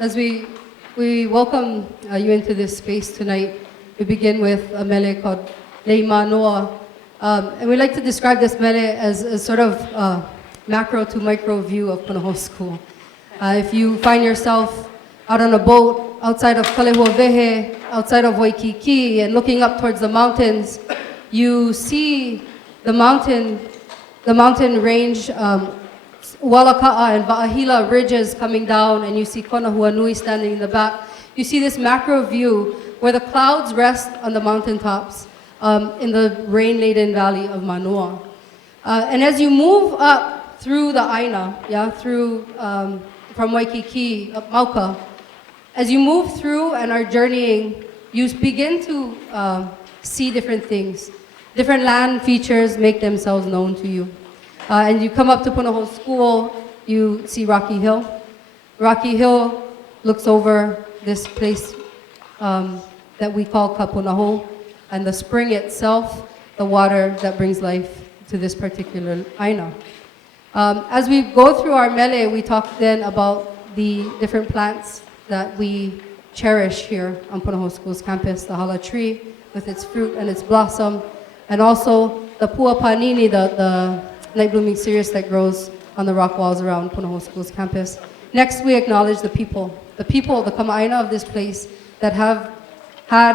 As we welcome you into this space tonight, we begin with a mele called Leima Noa. And we like to describe this mele as a sort of macro to micro view of Punahou School. If you find yourself out on a boat outside of Kalehuawehe, outside of Waikiki, and looking up towards the mountains, you see the mountain range, Walaka'a and Va'ahila ridges coming down, and you see Konahuanui standing in the back. You see this macro view where the clouds rest on the mountaintops in the rain-laden valley of Manoa. And as you move up through the Aina, from Waikiki, up Mauka, as you move through and are journeying, you begin to see different things. Different land features make themselves known to you. And you come up to Punahou School, you see Rocky Hill. Rocky Hill looks over this place that we call Ka Punahou, and the spring itself, the water that brings life to this particular Aina. As we go through our mele, we talk then about the different plants that we cherish here on Punahou School's campus, the hala tree with its fruit and its blossom, and also the pua panini, the night blooming cereus that grows on the rock walls around Punahou School's campus. Next, we acknowledge the people, the kama'aina of this place that have had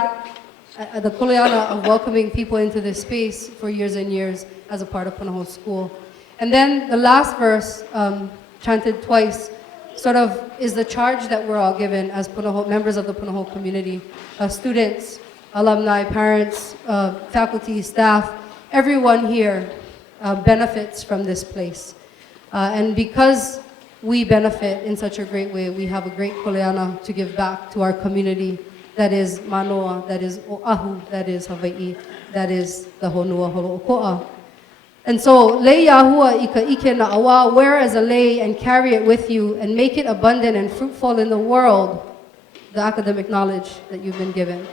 the kuleana of welcoming people into this space for years and years as a part of Punahou School. And then the last verse, chanted twice, sort of is the charge that we're all given as members of the Punahou community, students, alumni, parents, faculty, staff, everyone here benefits from this place. And because we benefit in such a great way, we have a great kuleana to give back to our community that is Manoa, that is Oahu, that is Hawaiʻi, that is the Honua Holoʻokoʻa. And so, lei yahua ʻIke na awa, wear as a lei and carry it with you and make it abundant and fruitful in the world, the academic knowledge that you've been given.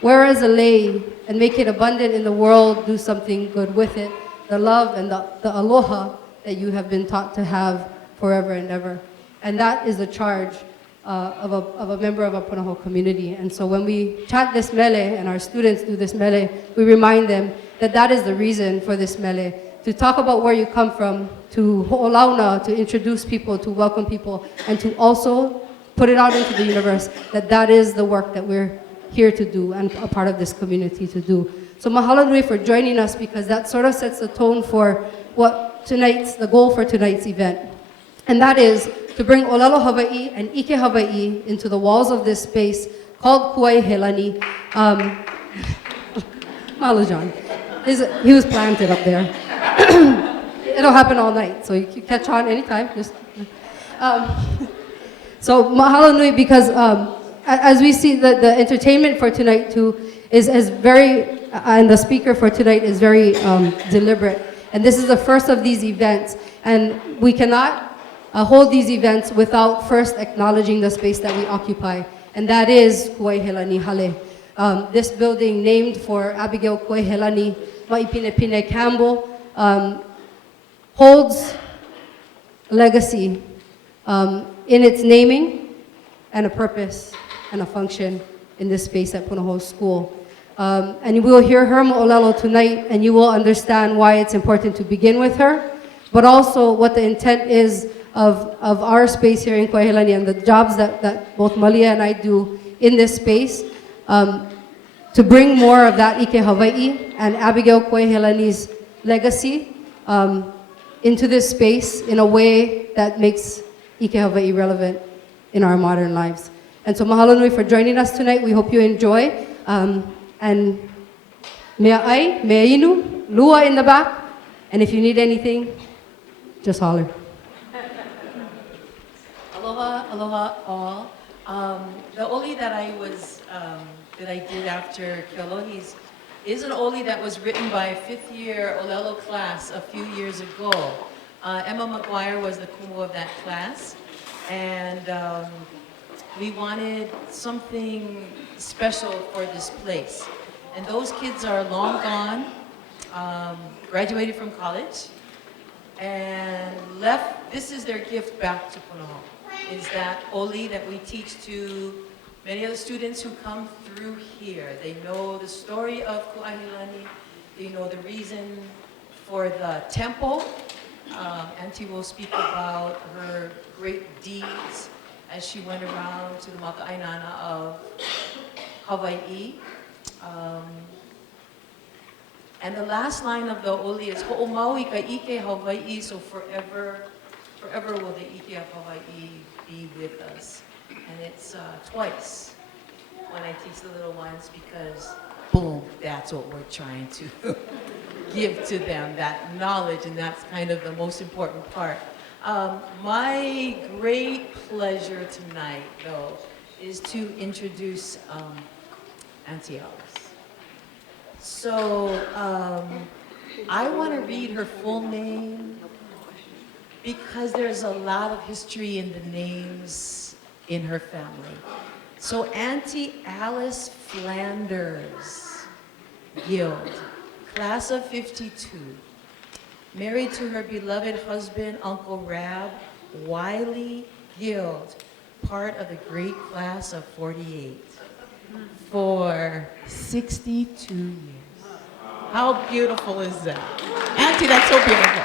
Wear as a lei and make it abundant in the world, do something good with it, the love and the aloha that you have been taught to have forever and ever. And that is the charge of a member of a Punahou community. And so when we chant this mele and our students do this mele, we remind them that that is the reason for this mele, to talk about where you come from, to ho'olauna, to introduce people, to welcome people, and to also put it out into the universe that that is the work that we're here to do and a part of this community to do. So mahalo nui for joining us, because that sort of sets the tone for the goal for tonight's event. And that is to bring Olelo Hawaiʻi and ʻIke Hawaiʻi into the walls of this space called Kuaihelani. Malo John. He was planted up there. It'll happen all night, so you can catch on anytime. So mahalo nui, because as we see the entertainment for tonight too is very, and the speaker for tonight is very deliberate. And this is the first of these events, and we cannot hold these events without first acknowledging the space that we occupy, and that is Kuaihelani Hale. This building, named for Abigail Kuaihelani Maipinepine Campbell, holds a legacy in its naming and a purpose and a function in this space at Punahou School. And you will hear her mo'olelo tonight, and you will understand why it's important to begin with her, but also what the intent is of our space here in Kuaihelani and the jobs that both Malia and I do in this space, to bring more of that ʻIke Hawaiʻi and Abigail Kuaihelani's legacy into this space in a way that makes ʻIke Hawaiʻi relevant in our modern lives. And so mahalo nui for joining us tonight. We hope you enjoy. And mea ai, mea inu, lua in the back. And if you need anything, just holler. Aloha, aloha all. The oli that I did after Kealohi's is an oli that was written by a fifth-year Olelo class a few years ago. Emma McGuire was the kumu of that class, and we wanted something special for this place. And those kids are long gone, graduated from college, and left. This is their gift back to Punahou, is that oli that we teach to many of the students who come through here. They know the story of Kuaihelani, they know the reason for the temple. Auntie will speak about her great deeds as she went around to the maka'ainana of Hawaiʻi. And the last line of the oli is ho'omaui ka ʻike Hawaiʻi, so forever will the ʻike of Hawaiʻi be with us. And it's twice when I teach the little ones, because boom, that's what we're trying to give to them, that knowledge, and that's kind of the most important part. My great pleasure tonight, though, is to introduce Auntie Alice. So I want to read her full name because there's a lot of history in the names in her family. So Auntie Alice Flanders Guild, class of 52, married to her beloved husband, Uncle Rab Wiley Guild, part of the great class of 48, for 62 years. How beautiful is that? Auntie, that's so beautiful.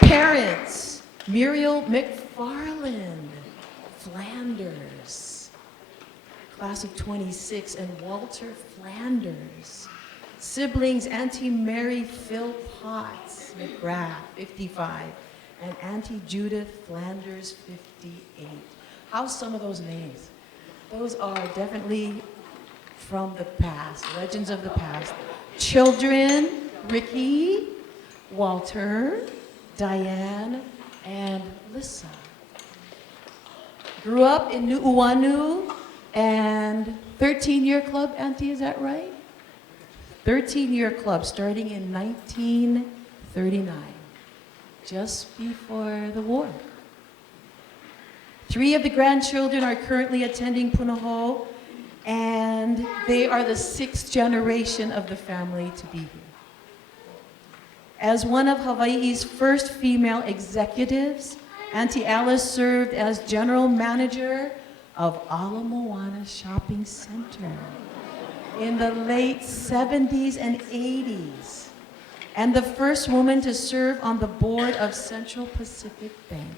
Parents, Muriel McFarland Flanders, class of 26, and Walter Flanders. Siblings, Auntie Mary Phil Potts McGrath, 55, and Auntie Judith Flanders, 58. How's some of those names? Those are definitely from the past, legends of the past. Children, Ricky, Walter, Diane, and Lissa. Grew up in Nu'uanu and 13-year club, Auntie, is that right? 13-year club starting in 1939, just before the war. 3 of the grandchildren are currently attending Punahou, and they are the 6th generation of the family to be here. As one of Hawaii's first female executives, Auntie Alice served as general manager of Ala Moana Shopping Center in the late 70s and 80s, and the first woman to serve on the board of Central Pacific Bank.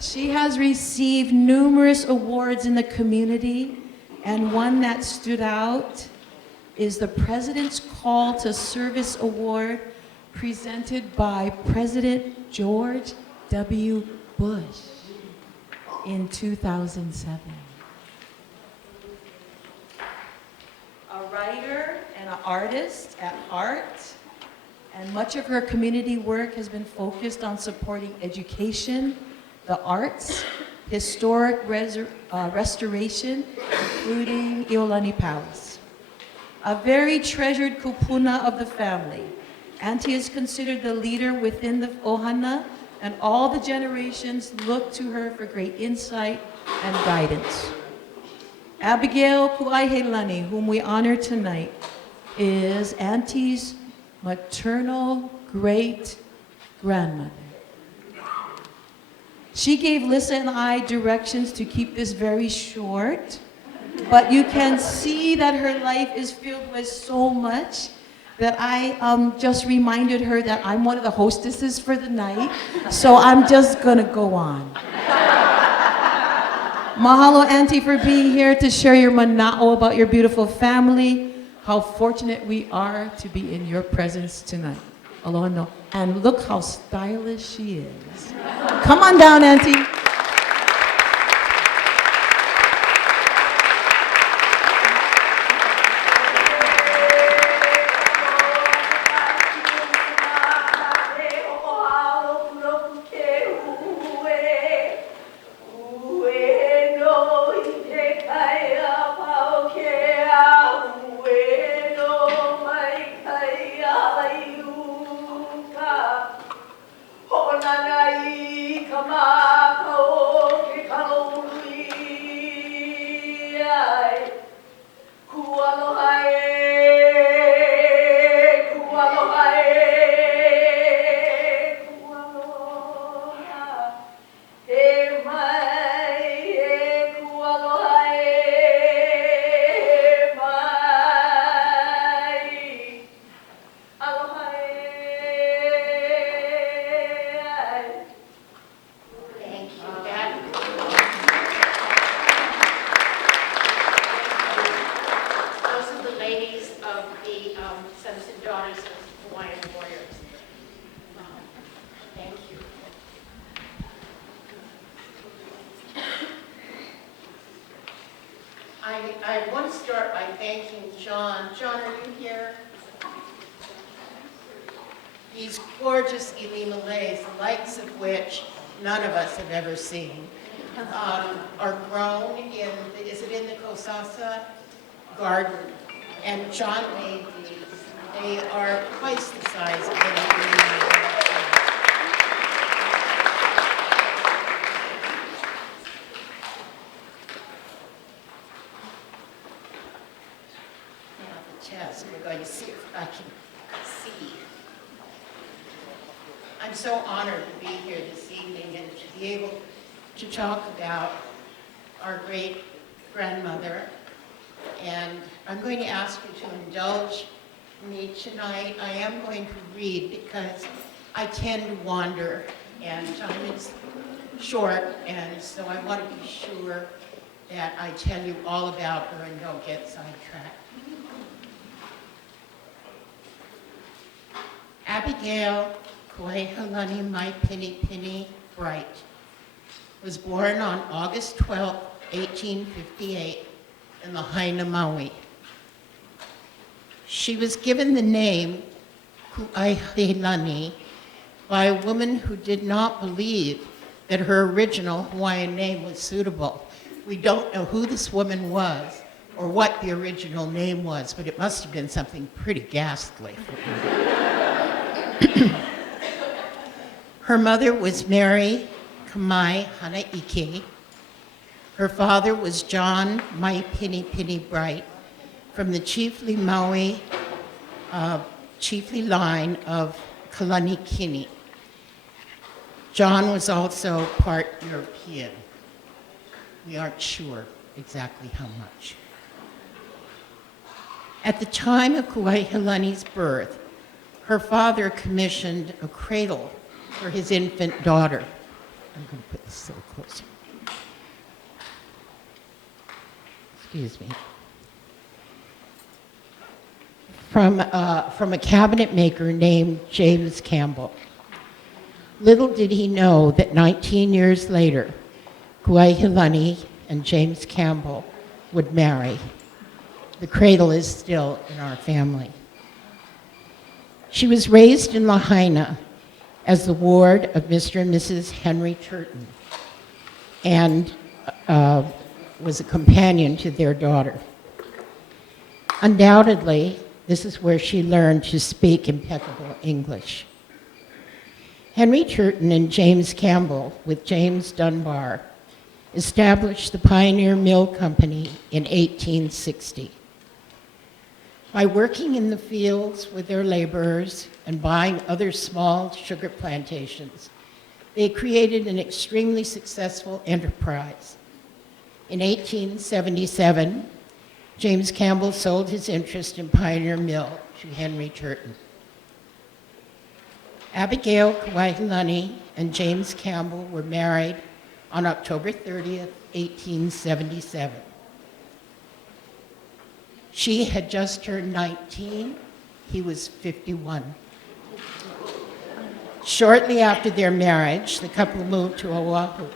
She has received numerous awards in the community, and one that stood out is the President's Call to Service Award presented by President George W. Bush in 2007. A writer and an artist at heart, and much of her community work has been focused on supporting education, the arts, historic restoration, including Iolani Palace. A very treasured kupuna of the family, Auntie is considered the leader within the ohana, and all the generations look to her for great insight and guidance. Abigail Kuaihelani, whom we honor tonight, is Auntie's maternal great-grandmother. She gave Lissa and I directions to keep this very short, but you can see that her life is filled with so much that I just reminded her that I'm one of the hostesses for the night, so I'm just gonna go on. Mahalo, Auntie, for being here to share your mana'o about your beautiful family. How fortunate we are to be in your presence tonight. Aloha no. And look how stylish she is. Come on down, Auntie. I want to start by thanking John. John, are you here? These gorgeous ʻIle, the likes of which none of us have ever seen, are grown in, is it in the Kosasa garden? And John made these. They are twice the size of any. Chest. We're going to see if I can see. I'm so honored to be here this evening and to be able to talk about our great grandmother. And I'm going to ask you to indulge me tonight. I am going to read because I tend to wander and time is short, and so I want to be sure that I tell you all about her and don't get sidetracked. Abigail Kuaihelani Maipinepine Bright was born on August 12, 1858 in Lahaina, Maui. She was given the name Kuaihelani by a woman who did not believe that her original Hawaiian name was suitable. We don't know who this woman was or what the original name was, but it must have been something pretty ghastly. Her mother was Mary Kamai Hana ʻIke. Her father was John Maipinepine Bright from the chiefly Maui, chiefly line of Kalanikini. John was also part European. We aren't sure exactly how much. At the time of Kuaihelani's birth, her father commissioned a cradle for his infant daughter. I'm going to put this a little closer. Excuse me. From a cabinet maker named James Campbell. Little did he know that 19 years later, Kuaihelani and James Campbell would marry. The cradle is still in our family. She was raised in Lahaina as the ward of Mr. and Mrs. Henry Turton and was a companion to their daughter. Undoubtedly, this is where she learned to speak impeccable English. Henry Turton and James Campbell, with James Dunbar, established the Pioneer Mill Company in 1860. By working in the fields with their laborers and buying other small sugar plantations, They created an extremely successful enterprise. In 1877, James Campbell sold his interest in Pioneer Mill to Henry Turton. Abigail Kuaihelani and James Campbell were married on October 30th, 1877. She had just turned 19, he was 51. Shortly after their marriage, the couple moved to Oahu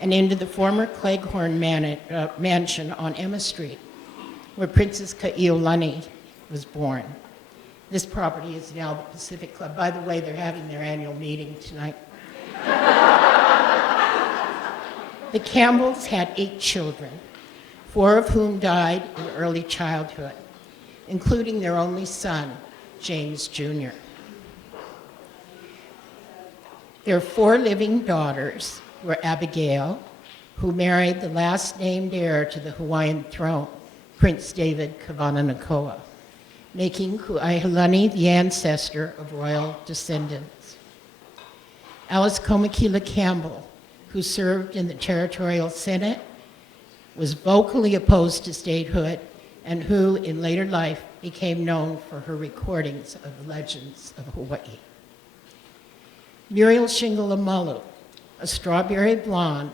and into the former Cleghorn mansion on Emma Street, where Princess Iolani was born. This property is now the Pacific Club. By the way, they're having their annual meeting tonight. The Campbells had 8 children, 4 of whom died in early childhood, including their only son, James Jr. Their 4 living daughters were Abigail, who married the last named heir to the Hawaiian throne, Prince David Kavananakoa, making Kuaihelani the ancestor of royal descendants. Alice Flanders Campbell, who served in the Territorial Senate, was vocally opposed to statehood and who, in later life, became known for her recordings of the legends of Hawaii. Muriel Shingalamalu, a strawberry blonde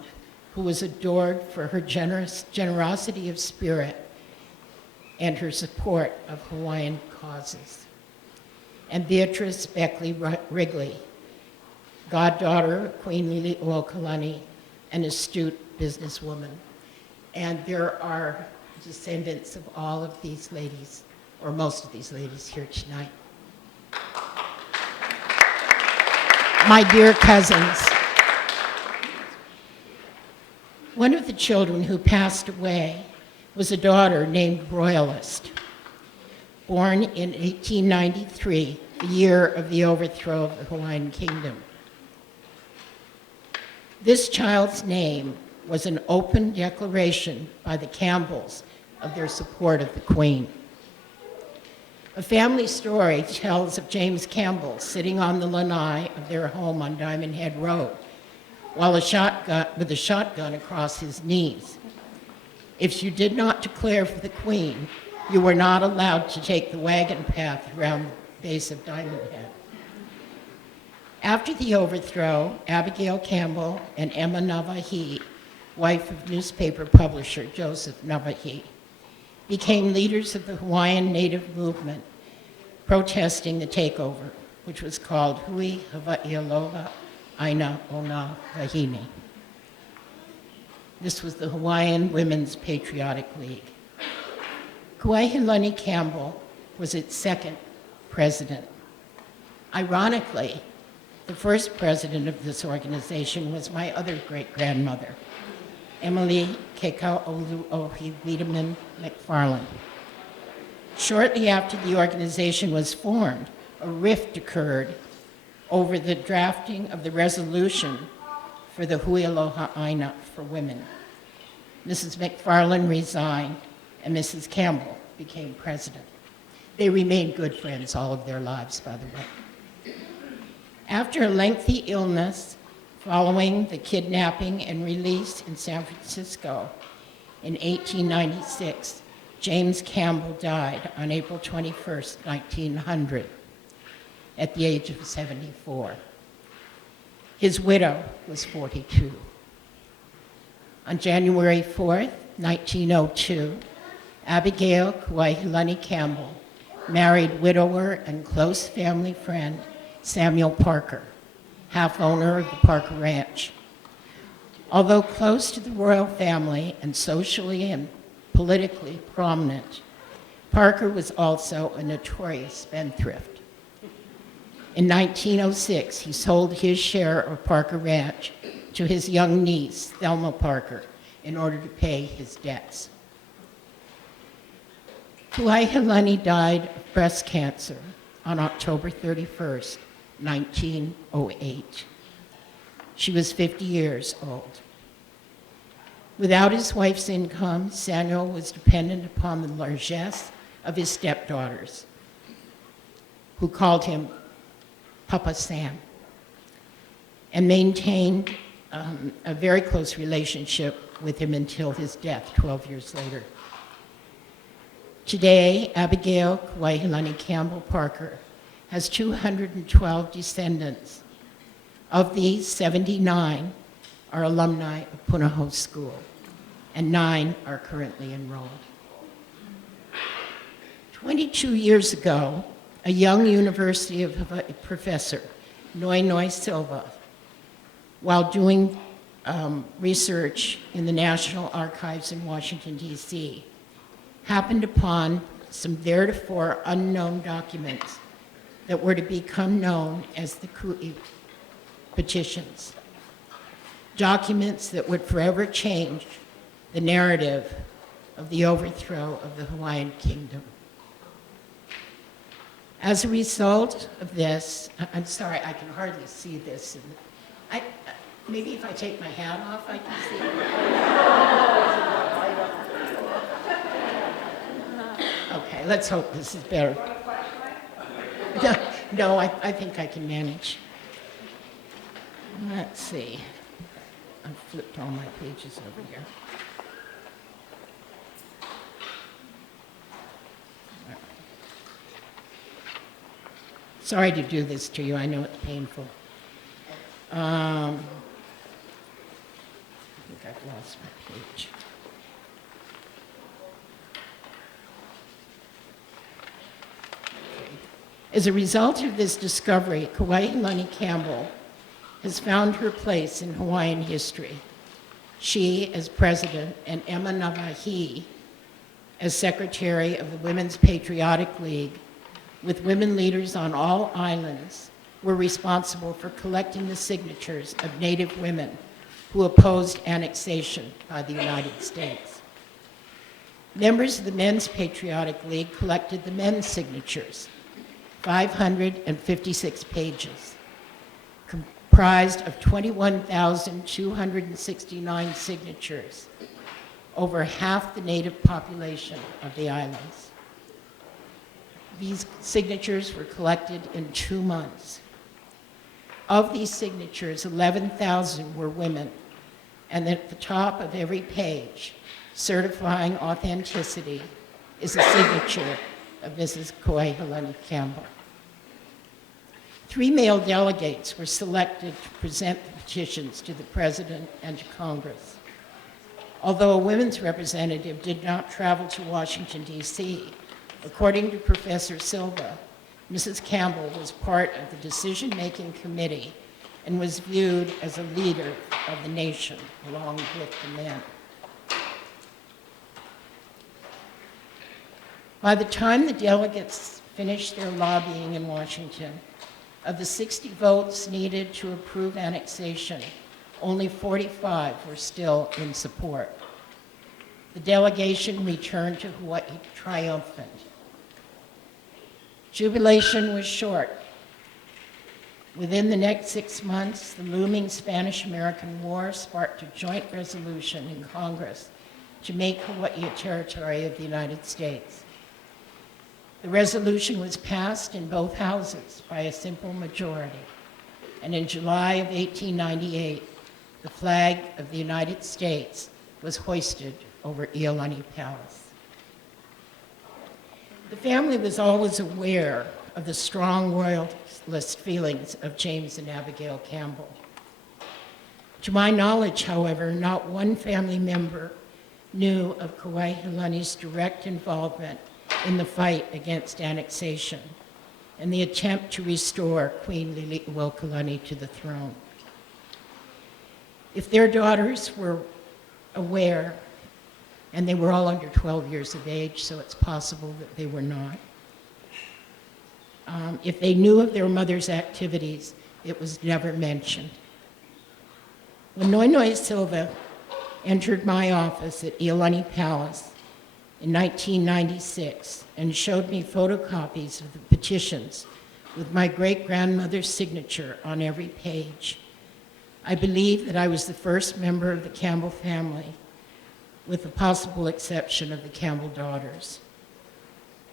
who was adored for her generosity of spirit and her support of Hawaiian causes. And Beatrice Beckley Wrigley, goddaughter of Queen Liliuokalani, an astute businesswoman. And there are descendants of all of these ladies, or most of these ladies here tonight. My dear cousins, one of the children who passed away was a daughter named Royalist, born in 1893, the year of the overthrow of the Hawaiian Kingdom. This child's name was an open declaration by the Campbells of their support of the Queen. A family story tells of James Campbell sitting on the lanai of their home on Diamond Head Road while with a shotgun across his knees. If you did not declare for the Queen, you were not allowed to take the wagon path around the base of Diamond Head. After the overthrow, Abigail Campbell and Emma Navahi, wife of newspaper publisher Joseph Navahi, became leaders of the Hawaiian Native movement, protesting the takeover, which was called Hui Hawaii Aloha Aina Ona Wahine. This was the Hawaiian Women's Patriotic League. Kuaihelani Campbell was its second president. Ironically, the first president of this organization was my other great-grandmother, Emily Kekaoluohi Wiedemann McFarland. Shortly after the organization was formed, a rift occurred over the drafting of the resolution for the Hui Aloha Aina for women. Mrs. McFarland resigned, and Mrs. Campbell became president. They remained good friends all of their lives, by the way. After a lengthy illness, following the kidnapping and release in San Francisco in 1896, James Campbell died on April 21st, 1900, at the age of 74. His widow was 42. On January 4th, 1902, Abigail Kuaihelani Campbell married widower and close family friend Samuel Parker, half owner of the Parker Ranch. Although close to the royal family and socially and politically prominent, Parker was also a notorious spendthrift. In 1906, he sold his share of Parker Ranch to his young niece, Thelma Parker, in order to pay his debts. Kuaihelani died of breast cancer on October 31st, 1908. She was 50 years old. Without his wife's income, Samuel was dependent upon the largesse of his stepdaughters, who called him Papa Sam. and maintained a very close relationship with him until his death 12 years later. Today, Abigail Kuaihelani Campbell Parker has 212 descendants. Of these, 79 are alumni of Punahou School, and 9 are currently enrolled. 22 years ago, a young University of Hawaii professor, Noinoe Silva, while doing research in the National Archives in Washington, D.C., happened upon some theretofore unknown documents that were to become known as the Ku'i petitions. Documents that would forever change the narrative of the overthrow of the Hawaiian kingdom. As a result of this, I'm sorry, I can hardly see this. Maybe if I take my hat off, I can see it. Okay, let's hope this is better. No, I think I can manage. Let's see. I've flipped all my pages over here. Sorry to do this to you. I know it's painful. I think I've lost my page. As a result of this discovery, Kuaihelani Campbell has found her place in Hawaiian history. She as president and Emma Navahi as secretary of the Women's Patriotic League, with women leaders on all islands, were responsible for collecting the signatures of Native women who opposed annexation by the United States. Members of the Men's Patriotic League collected the men's signatures, 556 pages, comprised of 21,269 signatures, over half the native population of the islands. These signatures were collected in 2 months. Of these signatures, 11,000 were women, and at the top of every page, certifying authenticity, is a signature of Mrs. Kuaihelani Campbell. 3 male delegates were selected to present the petitions to the President and to Congress. Although a women's representative did not travel to Washington, D.C., according to Professor Silva, Mrs. Campbell was part of the decision-making committee and was viewed as a leader of the nation, along with the men. By the time the delegates finished their lobbying in Washington, of the 60 votes needed to approve annexation, only 45 were still in support. The delegation returned to Hawaii triumphant. Jubilation was short. Within the next 6 months, the looming Spanish-American War sparked a joint resolution in Congress to make Hawaii a territory of the United States. The resolution was passed in both houses by a simple majority, and in July of 1898, the flag of the United States was hoisted over Iolani Palace. The family was always aware of the strong royalist feelings of James and Abigail Campbell. To my knowledge, however, not one family member knew of Kuaihelani's direct involvement in the fight against annexation and the attempt to restore Queen Liliuokalani to the throne. If their daughters were aware, and they were all under 12 years of age, so it's possible that they were not. If they knew of their mother's activities, it was never mentioned. When Noinoe Silva entered my office at Iolani Palace in 1996 and showed me photocopies of the petitions with my great-grandmother's signature on every page, I believe that I was the first member of the Campbell family, with the possible exception of the Campbell daughters,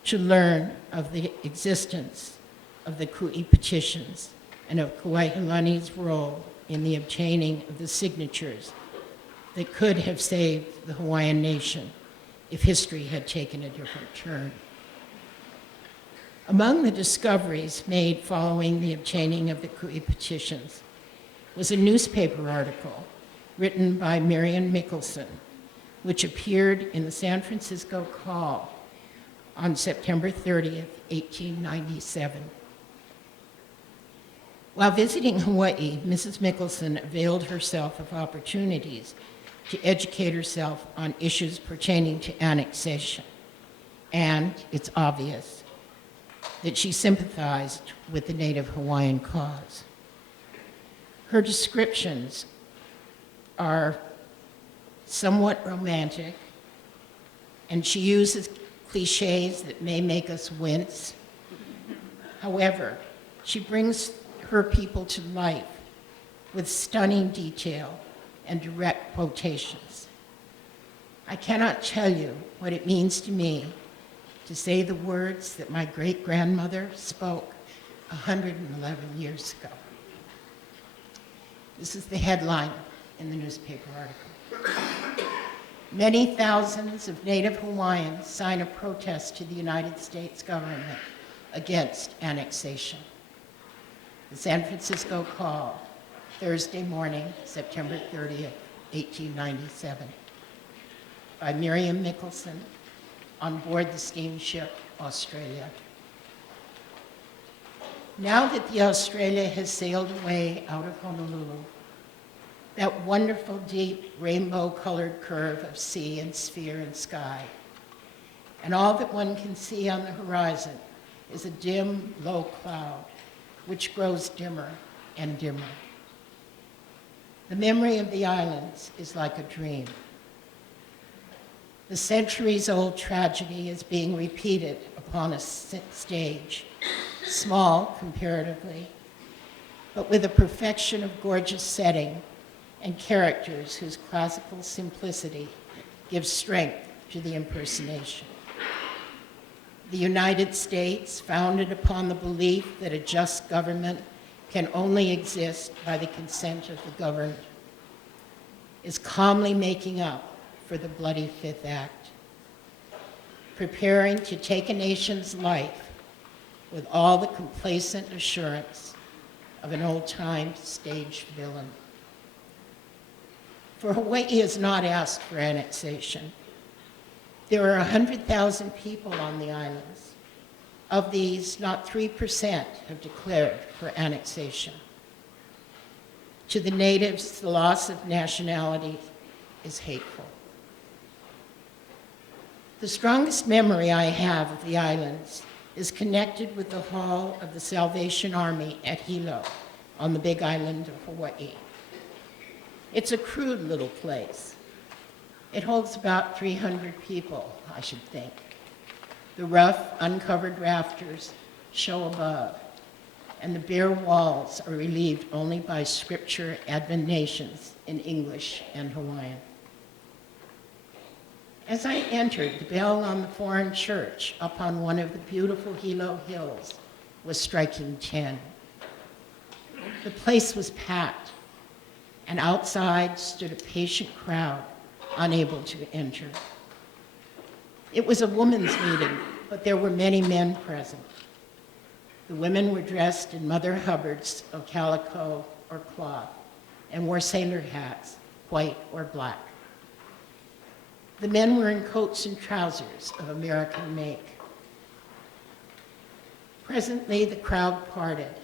to learn of the existence of the Ku'i petitions and of Kuaihelani's role in the obtaining of the signatures that could have saved the Hawaiian nation if history had taken a different turn. Among the discoveries made following the obtaining of the Ku'i petitions was a newspaper article written by Marian Mickelson, which appeared in the San Francisco Call on September 30th, 1897. While visiting Hawaii, Mrs. Mickelson availed herself of opportunities to educate herself on issues pertaining to annexation, and it's obvious that she sympathized with the Native Hawaiian cause. Her descriptions are somewhat romantic, and she uses cliches that may make us wince. However, she brings her people to life with stunning detail and direct quotations. I cannot tell you what it means to me to say the words that my great-grandmother spoke 111 years ago. This is the headline in the newspaper article. Many thousands of Native Hawaiians sign a protest to the United States government against annexation. The San Francisco Call, Thursday morning, September 30th, 1897. By Miriam Mickelson, on board the steamship Australia. Now that the Australia has sailed away out of Honolulu, that wonderful deep rainbow-colored curve of sea and sphere and sky, and all that one can see on the horizon is a dim, low cloud, which grows dimmer and dimmer. The memory of the islands is like a dream. The centuries-old tragedy is being repeated upon a stage, small comparatively, but with a perfection of gorgeous setting and characters whose classical simplicity gives strength to the impersonation. The United States, founded upon the belief that a just government can only exist by the consent of the governed, is calmly making up for the bloody Fifth Act, preparing to take a nation's life with all the complacent assurance of an old-time stage villain. For Hawaii has not asked for annexation. There are 100,000 people on the islands. Of these, not 3% have declared for annexation. To the natives, the loss of nationality is hateful. The strongest memory I have of the islands is connected with the Hall of the Salvation Army at Hilo on the Big Island of Hawaii. It's a crude little place. It holds about 300 people, I should think. The rough, uncovered rafters show above, and the bare walls are relieved only by scripture admonitions in English and Hawaiian. As I entered, the bell on the foreign church up on one of the beautiful Hilo hills was striking 10. The place was packed, and outside stood a patient crowd, unable to enter. It was a women's meeting, but there were many men present. The women were dressed in Mother Hubbards of calico or cloth and wore sailor hats, white or black. The men were in coats and trousers of American make. Presently, the crowd parted,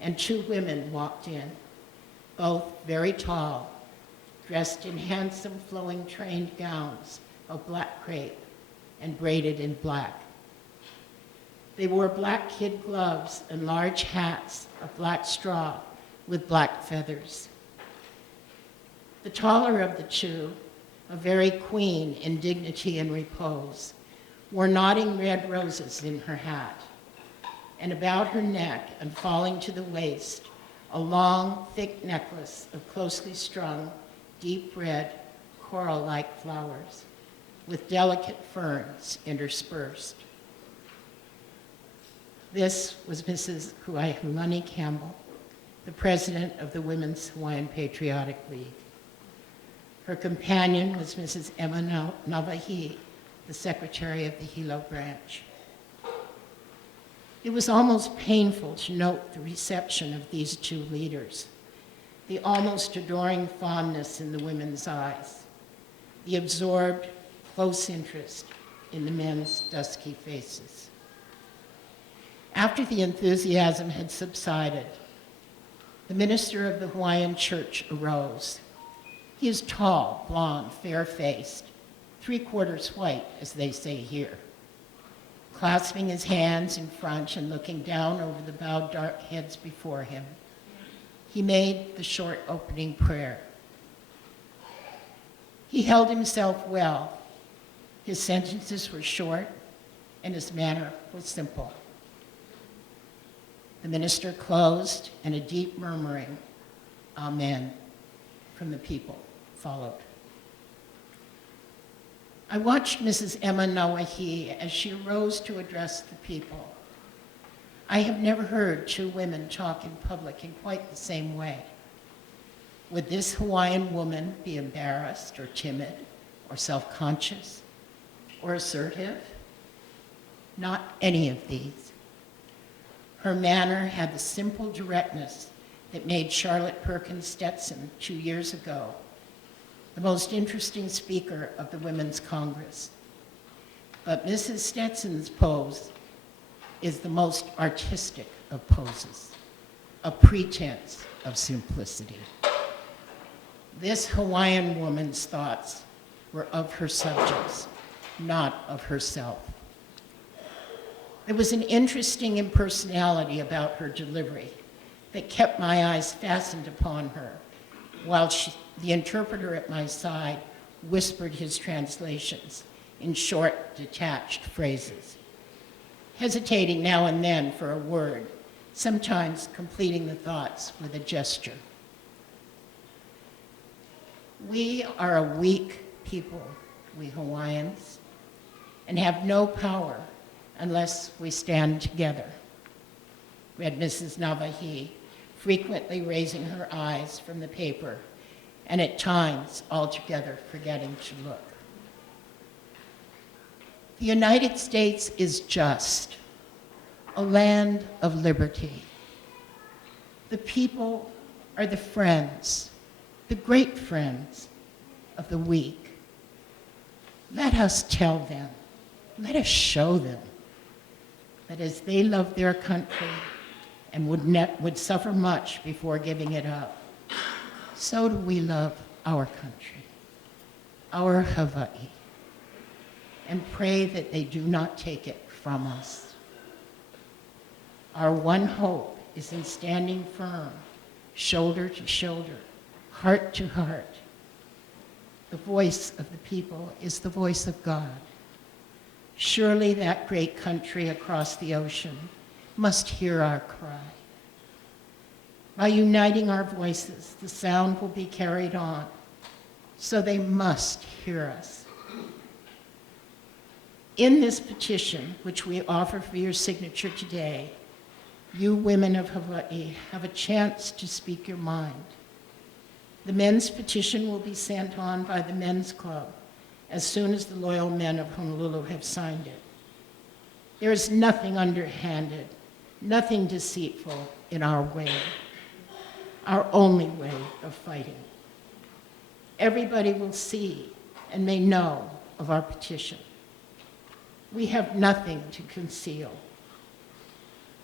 and two women walked in, both very tall, dressed in handsome flowing trained gowns of black crepe and braided in black. They wore black kid gloves and large hats of black straw with black feathers. The taller of the two, a very queen in dignity and repose, wore nodding red roses in her hat, and about her neck and falling to the waist, a long, thick necklace of closely strung, deep red, coral-like flowers, with delicate ferns interspersed. This was Mrs. Kuaihelani Campbell, the president of the Women's Hawaiian Patriotic League. Her companion was Mrs. Emma Navahi, the secretary of the Hilo branch. It was almost painful to note the reception of these two leaders, the almost adoring fondness in the women's eyes, the absorbed, close interest in the men's dusky faces. After the enthusiasm had subsided, the minister of the Hawaiian church arose. He is tall, blonde, fair-faced, three-quarters white, as they say here. Clasping his hands in front and looking down over the bowed dark heads before him, he made the short opening prayer. He held himself well. His sentences were short, and his manner was simple. The minister closed, and a deep murmuring, "Amen," from the people followed. I watched Mrs. Emma Nawahi as she arose to address the people. I have never heard two women talk in public in quite the same way. Would this Hawaiian woman be embarrassed or timid or self-conscious or assertive? Not any of these. Her manner had the simple directness that made Charlotte Perkins Stetson 2 years ago the most interesting speaker of the Women's Congress. But Mrs. Stetson's pose is the most artistic of poses, a pretense of simplicity. This Hawaiian woman's thoughts were of her subjects, not of herself. There was an interesting impersonality about her delivery that kept my eyes fastened upon her, while the interpreter at my side whispered his translations in short, detached phrases, hesitating now and then for a word, sometimes completing the thoughts with a gesture. We are a weak people, we Hawaiians, and have no power unless we stand together, read Mrs. Navahi, frequently raising her eyes from the paper and at times altogether forgetting to look. The United States is just, a land of liberty. The people are the friends, the great friends of the weak. Let us tell them, let us show them that as they love their country and would suffer much before giving it up, so do we love our country, our Hawaii, and pray that they do not take it from us. Our one hope is in standing firm, shoulder to shoulder, heart to heart. The voice of the people is the voice of God. Surely that great country across the ocean must hear our cry. By uniting our voices, the sound will be carried on, so they must hear us. In this petition, which we offer for your signature today, you women of Hawaii have a chance to speak your mind. The men's petition will be sent on by the Men's Club as soon as the loyal men of Honolulu have signed it. There is nothing underhanded, nothing deceitful in our way, our only way of fighting. Everybody will see and may know of our petition. We have nothing to conceal.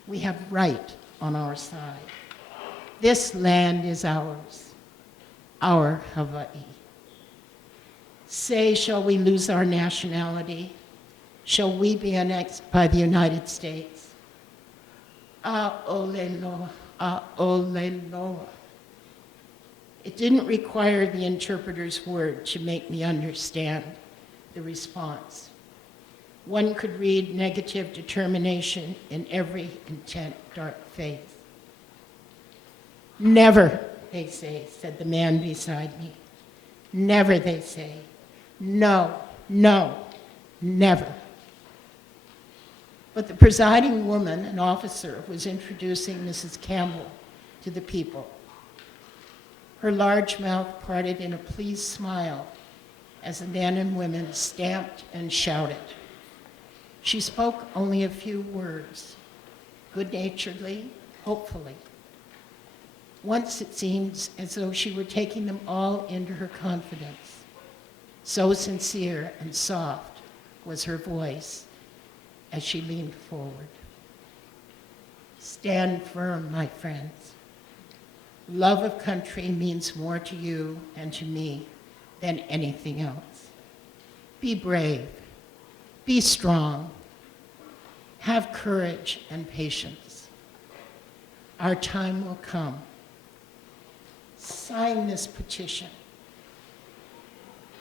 We have right on our side. This land is ours, our Hawaii. Say, shall we lose our nationality? Shall we be annexed by the United States? A'olelo, a'olelo. It didn't require the interpreter's word to make me understand the response. One could read negative determination in every intent dark face. Never, they say, said the man beside me. Never, they say. No, no, never. But the presiding woman, an officer, was introducing Mrs. Campbell, to the people. Her large mouth parted in a pleased smile as the men and women stamped and shouted. She spoke only a few words, good-naturedly, hopefully. Once it seems as though she were taking them all into her confidence. So sincere and soft was her voice as she leaned forward. Stand firm, my friends. Love of country means more to you and to me than anything else. Be brave. Be strong. Have courage and patience. Our time will come. Sign this petition.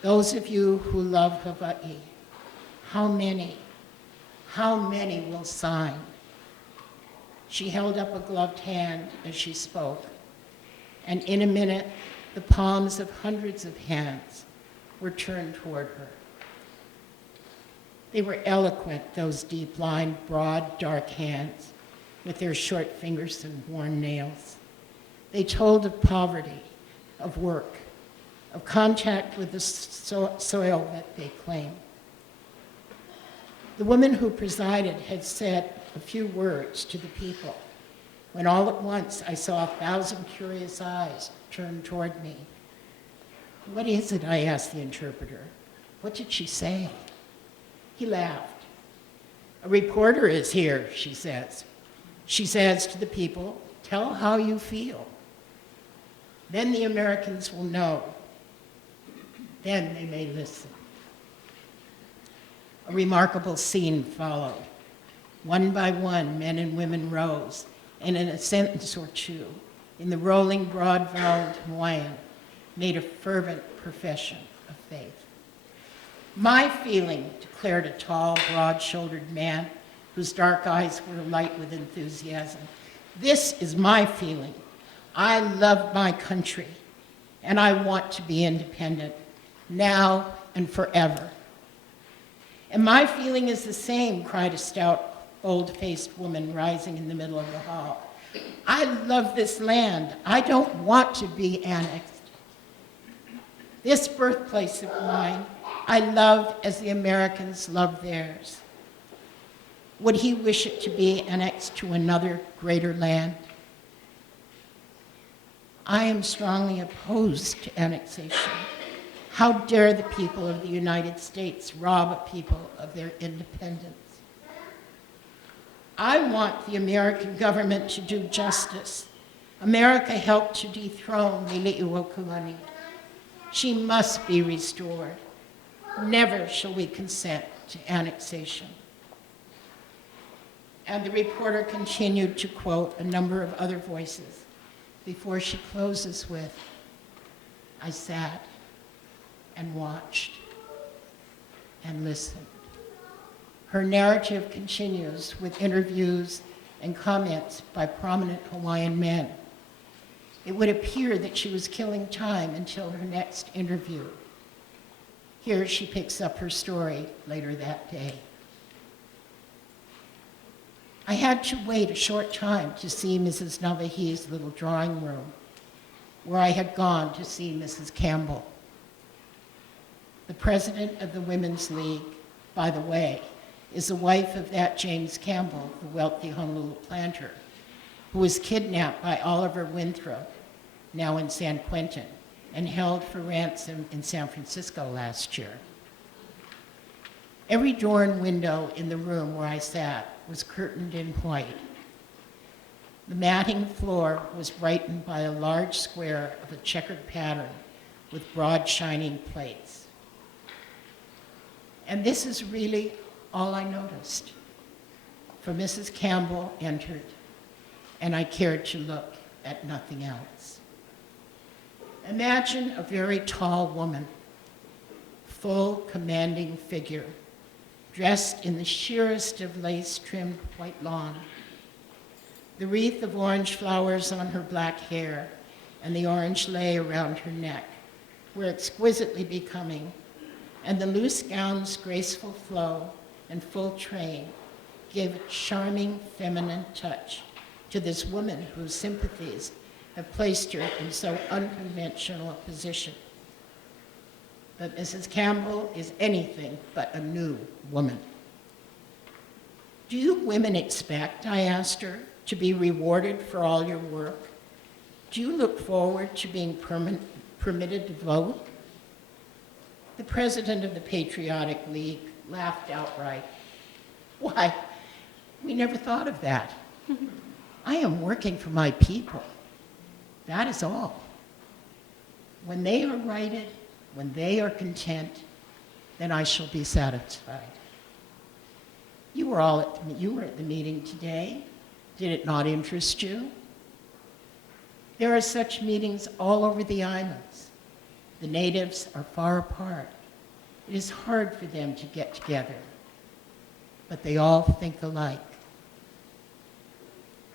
Those of you who love Hawaii, how many will sign? She held up a gloved hand as she spoke, and in a minute, the palms of hundreds of hands were turned toward her. They were eloquent, those deep-lined, broad, dark hands with their short fingers and worn nails. They told of poverty, of work, of contact with the soil that they claim. The woman who presided had said a few words to the people when all at once I saw 1,000 curious eyes turned toward me. What is it? I asked the interpreter. What did she say? He laughed. A reporter is here, she says. She says to the people, tell how you feel. Then the Americans will know. Then they may listen. A remarkable scene followed. One by one, men and women rose, and in a sentence or two, in the rolling, broad-voweled Hawaiian, made a fervent profession of faith. My feeling, declared a tall, broad-shouldered man whose dark eyes were alight with enthusiasm. This is my feeling. I love my country, and I want to be independent, now and forever. And my feeling is the same, cried a stout, bold-faced woman rising in the middle of the hall. I love this land. I don't want to be annexed. This birthplace of mine, I love as the Americans love theirs. Would he wish it to be annexed to another greater land? I am strongly opposed to annexation. How dare the people of the United States rob a people of their independence? I want the American government to do justice. America helped to dethrone Liliuokalani. She must be restored. Never shall we consent to annexation. And the reporter continued to quote a number of other voices before she closes with, I sat and watched and listened. Her narrative continues with interviews and comments by prominent Hawaiian men. It would appear that she was killing time until her next interview. Here she picks up her story later that day. I had to wait a short time to see Mrs. Navahi's little drawing room, where I had gone to see Mrs. Campbell. The president of the Women's League, by the way, is the wife of that James Campbell, the wealthy Honolulu planter, who was kidnapped by Oliver Winthrop, now in San Quentin, and held for ransom in San Francisco last year. Every door and window in the room where I sat was curtained in white. The matting floor was brightened by a large square of a checkered pattern with broad shining plates. And this is really all I noticed. For Mrs. Campbell entered, and I cared to look at nothing else. Imagine a very tall woman, full, commanding figure, dressed in the sheerest of lace-trimmed white lawn. The wreath of orange flowers on her black hair and the orange lei around her neck were exquisitely becoming, and the loose gown's graceful flow and full train gave a charming feminine touch to this woman whose sympathies have placed her in so unconventional a position. But Mrs. Campbell is anything but a new woman. Do you women expect, I asked her, to be rewarded for all your work? Do you look forward to being permitted to vote? The president of the Patriotic League laughed outright. Why, we never thought of that. I am working for my people. That is all. When they are righted, when they are content, then I shall be satisfied. You were at the meeting today. Did it not interest you? There are such meetings all over the islands. The natives are far apart. It is hard for them to get together, but they all think alike.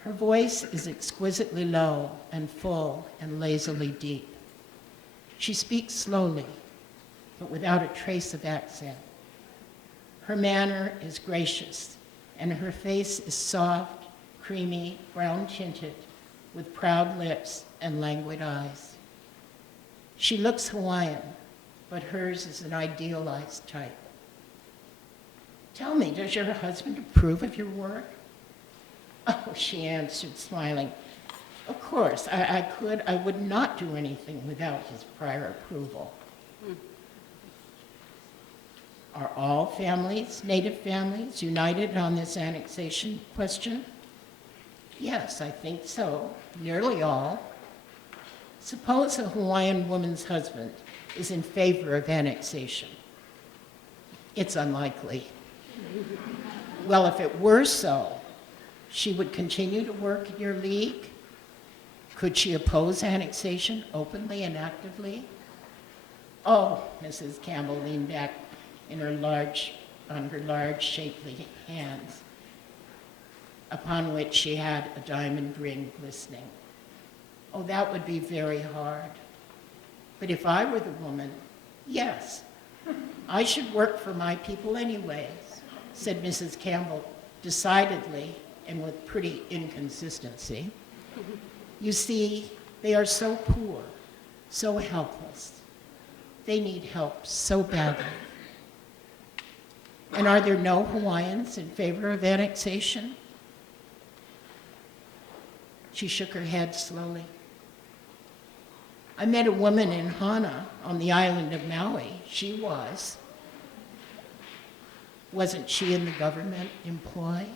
Her voice is exquisitely low and full and lazily deep. She speaks slowly, but without a trace of accent. Her manner is gracious, and her face is soft, creamy, brown-tinted, with proud lips and languid eyes. She looks Hawaiian, but hers is an idealized type. Tell me, does your husband approve of your work? Oh, she answered, smiling. Of course, I would not do anything without his prior approval. Are all families, native families, united on this annexation question? Yes, I think so, nearly all. Suppose a Hawaiian woman's husband is in favor of annexation. It's unlikely. Well, if it were so, she would continue to work in your league? Could she oppose annexation openly and actively? Oh, Mrs. Campbell leaned back on her large, shapely hands, upon which she had a diamond ring glistening. Oh, that would be very hard. But if I were the woman, yes, I should work for my people anyways, said Mrs. Campbell decidedly and with pretty inconsistency. You see, they are so poor, so helpless. They need help so badly. And are there no Hawaiians in favor of annexation? She shook her head slowly. I met a woman in Hana on the island of Maui. She was. Wasn't she in the government employ?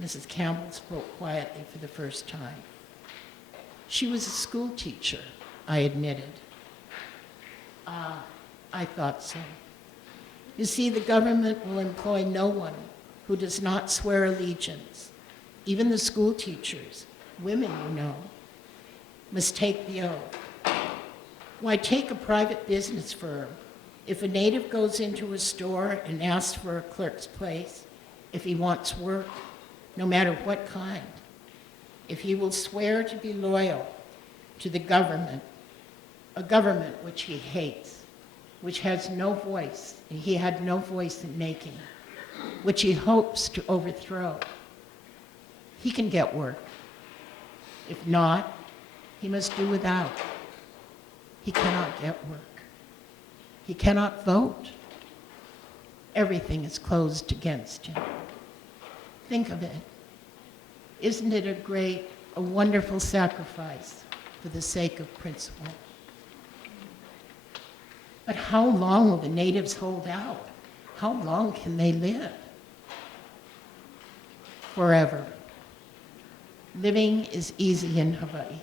Mrs. Campbell spoke quietly for the first time. She was a school teacher, I admitted. I thought so. You see, the government will employ no one who does not swear allegiance. Even the school teachers, women, you know, must take the oath. Why, take a private business firm. If a native goes into a store and asks for a clerk's place, if he wants work, no matter what kind, if he will swear to be loyal to the government, a government which he hates, which has no voice, and he had no voice in making, which he hopes to overthrow, he can get work. If not, he must do without. He cannot get work. He cannot vote. Everything is closed against him. Think of it. Isn't it a wonderful sacrifice for the sake of principle? But how long will the natives hold out? How long can they live? Forever. Living is easy in Hawaii.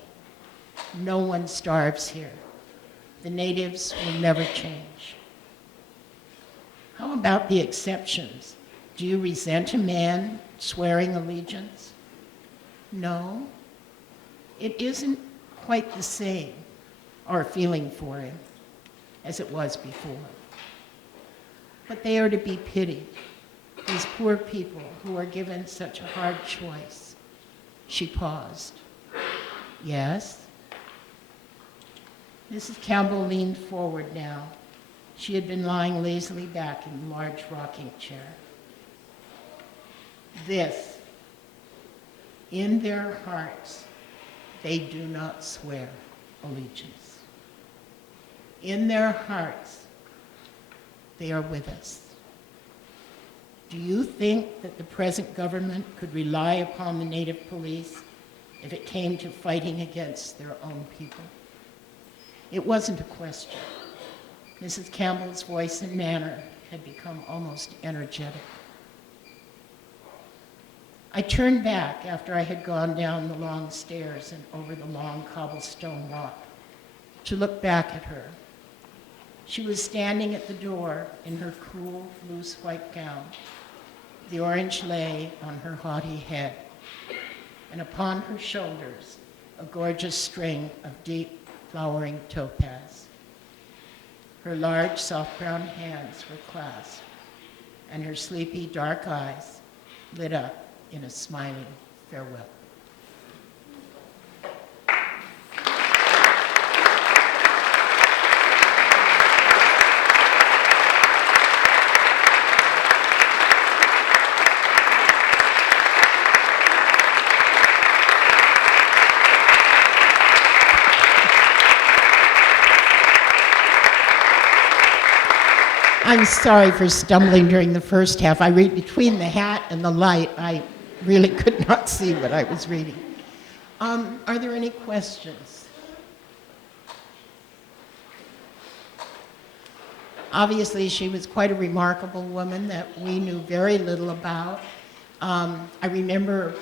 No one starves here. The natives will never change. How about the exceptions? Do you resent a man swearing allegiance? No, it isn't quite the same, our feeling for him, as it was before. But they are to be pitied, these poor people who are given such a hard choice. She paused. Yes? Mrs. Campbell leaned forward now. She had been lying lazily back in a large rocking chair. This, in their hearts, they do not swear allegiance. In their hearts, they are with us. Do you think that the present government could rely upon the Native police if it came to fighting against their own people? It wasn't a question. Mrs. Campbell's voice and manner had become almost energetic. I turned back after I had gone down the long stairs and over the long cobblestone walk to look back at her. She was standing at the door in her cool, loose white gown. The orange lay on her haughty head, and upon her shoulders, a gorgeous string of deep, flowering topaz. Her large, soft brown hands were clasped, and her sleepy, dark eyes lit up in a smiling farewell. I'm sorry for stumbling during the first half. I read between the hat and the light. I really could not see what I was reading. Are there any questions? Obviously, she was quite a remarkable woman that we knew very little about. I remember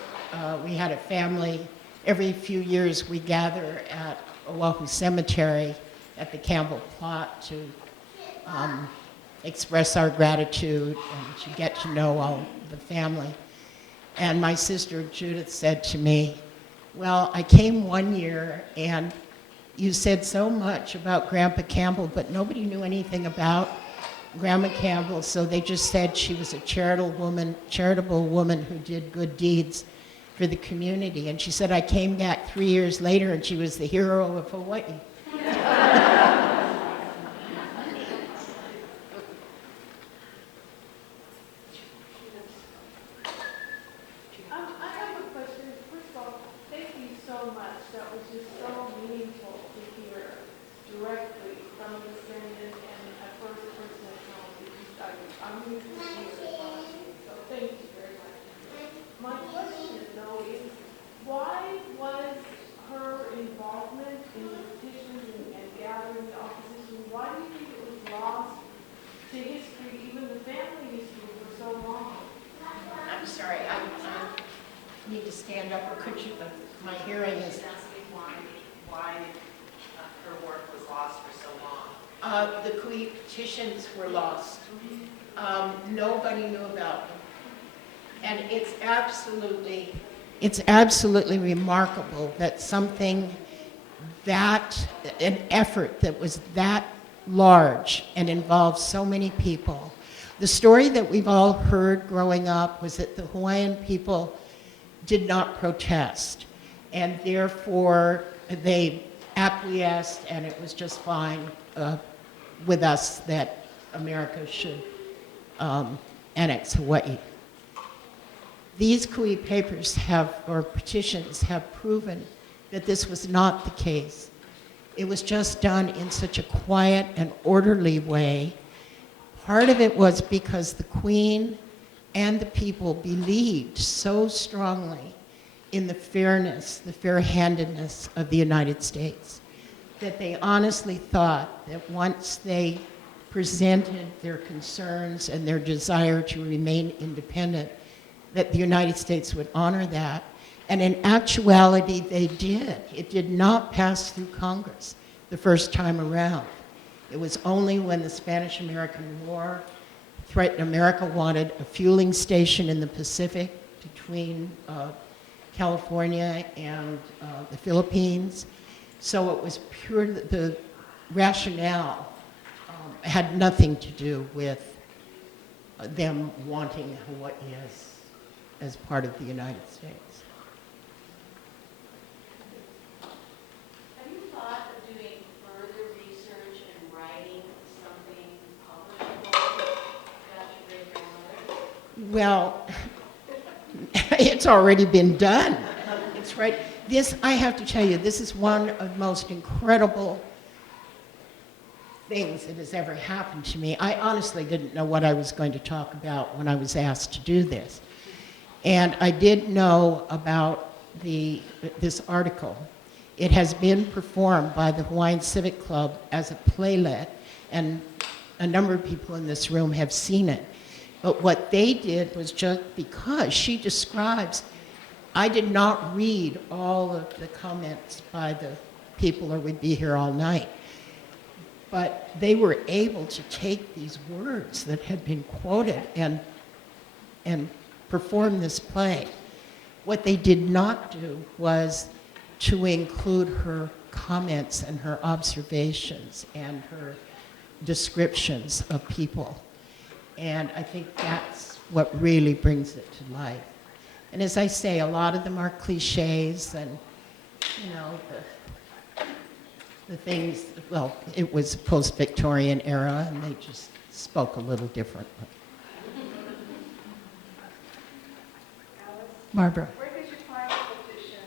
we had a family, every few years we gather at Oahu Cemetery at the Campbell plot to express our gratitude and to get to know all the family. And my sister Judith said to me, well, I came one year and you said so much about Grandpa Campbell, but nobody knew anything about Grandma Campbell, so they just said she was a charitable woman who did good deeds for the community. And she said, I came back 3 years later and she was the hero of Hawaiʻi. Need to stand up, or could you, my hearing is... asking why her work was lost for so long. The Kui petitions were lost. Nobody knew about them. And it's absolutely remarkable that something that, an effort that was that large and involved so many people. The story that we've all heard growing up was that the Hawaiian people did not protest, and therefore they acquiesced, and it was just fine with us that America should annex Hawaii. These Kui papers or petitions have proven that this was not the case. It was just done in such a quiet and orderly way. Part of it was because the Queen and the people believed so strongly in the fairness, the fair-handedness of the United States, that they honestly thought that once they presented their concerns and their desire to remain independent, that the United States would honor that. And in actuality, they did. It did not pass through Congress the first time around. It was only when the Spanish-American War threatened, America wanted a fueling station in the Pacific between California and the Philippines. So it was pure, the rationale had nothing to do with them wanting Hawaii as part of the United States. Have you thought of doing further research and writing something publishable about your great-grandmother? Well, it's already been done. It's right. this, I have to tell you, this is one of the most incredible things that has ever happened to me. I honestly didn't know what I was going to talk about when I was asked to do this. And I did know about this article. It has been performed by the Hawaiian Civic Club as a playlet, and a number of people in this room have seen it. But what they did was just because she describes, I did not read all of the comments by the people or we'd be here all night. But they were able to take these words that had been quoted and perform this play. What they did not do was to include her comments and her observations and her descriptions of people. And I think that's what really brings it to life. And as I say, a lot of them are cliches and, you know, the things, well, it was post-Victorian era and they just spoke a little differently. Barbara. Where did you find the petition?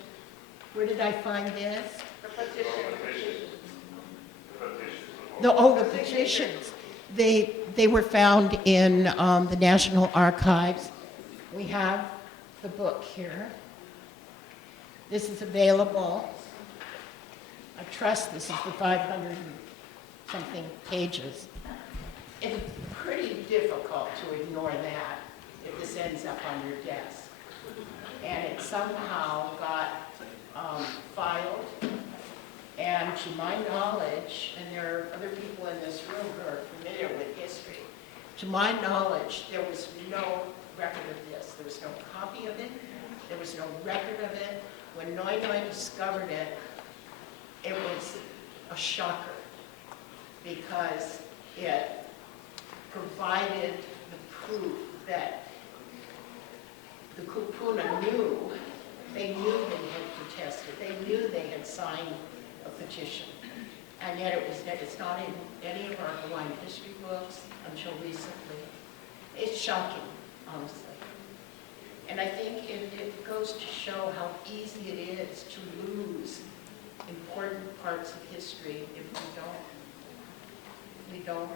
Where did I find this? The petition. The petitions. They were found in the National Archives. We have the book here. This is available. I trust this is the 500 something pages. It's pretty difficult to ignore that if this ends up on your desk. And it somehow got filed. And to my knowledge, and there are other people in this room who are familiar with history, to my knowledge, there was no record of this. There was no copy of it. There was no record of it. When Noi Noi discovered it, it was a shocker because it provided the proof that the kupuna knew, they knew they had protested, they knew they had signed a petition. And yet it's not in any of our Hawaiian history books until recently. It's shocking, honestly. And I think it goes to show how easy it is to lose important parts of history if we don't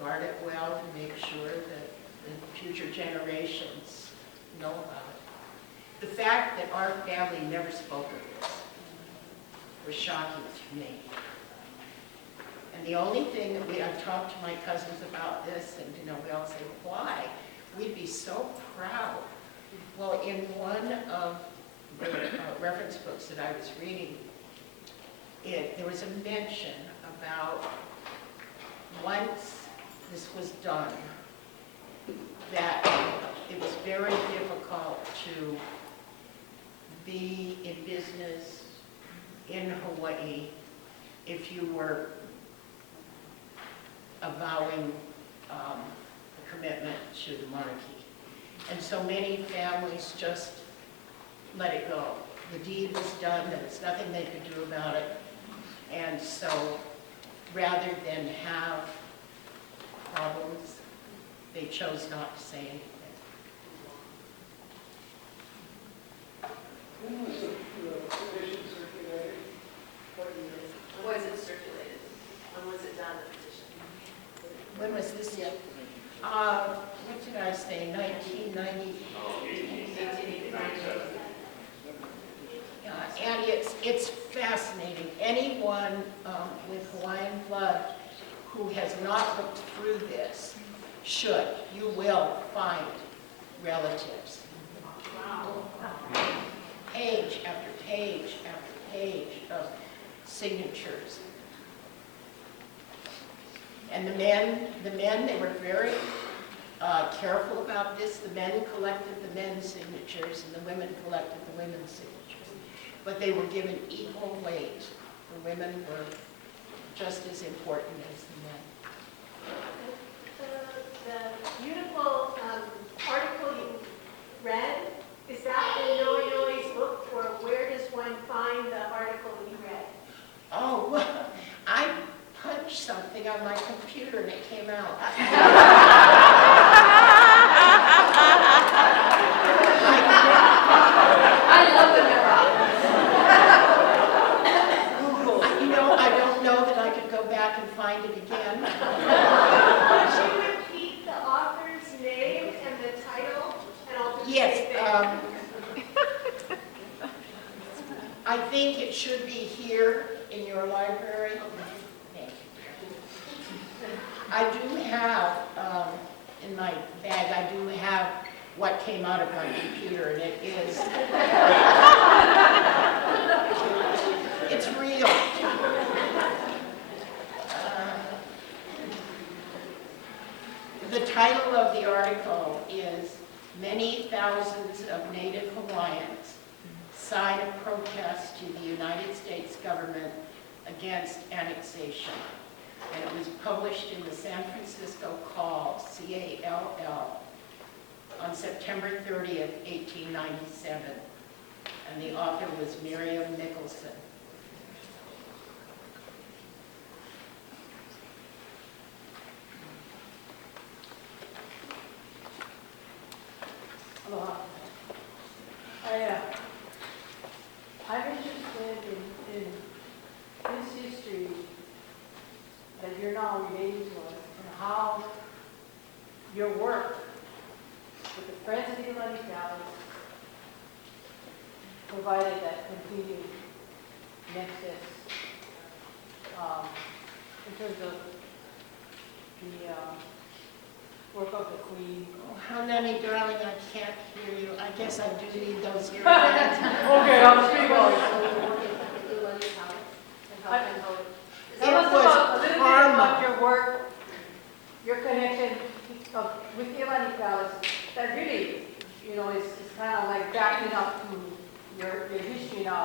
guard it well and make sure that the future generations know about it. The fact that our family never spoke of this was shocking to me. And the only thing that I've talked to my cousins about this, and we all say, why? We'd be so proud. Well, in one of the reference books that I was reading, there was a mention about once this was done, that it was very difficult to be in business in Hawaii if you were avowing a commitment to the monarchy. And so many families just let it go. The deed was done, there was nothing they could do about it. And so rather than have problems, they chose not to say anything. When was the petition circulated? What year? When was it circulated? When was it done, the petition? When was this? What did I say, 1990? And it's fascinating. Anyone with Hawaiian blood who has not looked through this should. You will find relatives. Page after page after page of signatures. And the men, they were very careful about this. The men collected the men's signatures and the women collected the women's signatures. But they were given equal weight. The women were just as important as the men. The beautiful article you read, is that in Noi Noi's book, or where does one find the article you read? Oh, well, I punched something on my computer and it came out. I love the mirror. Yes, I think it should be here in your library. I do have, in my bag, I do have what came out of my computer, and it is, it's real. The title of the article is "Many Thousands of Native Hawaiians Sign a Protest to the United States Government Against Annexation." And it was published in the San Francisco Call, C-A-L-L, on September 30th, 1897. And the author was Miriam Nicholson. Aloha. I'm interested in this history that you're now relating to us and how your work with the Friends of the Iolani Palace provided that continued nexus in terms of the work of the Queen. Oh, Haunani, darling, I can't hear you. I guess I do need those earbuds. Okay, I'll speak on Tell us about, a little bit about your work, your connection with Iolani Palace, that really, you know, is kind of like backing up to your history now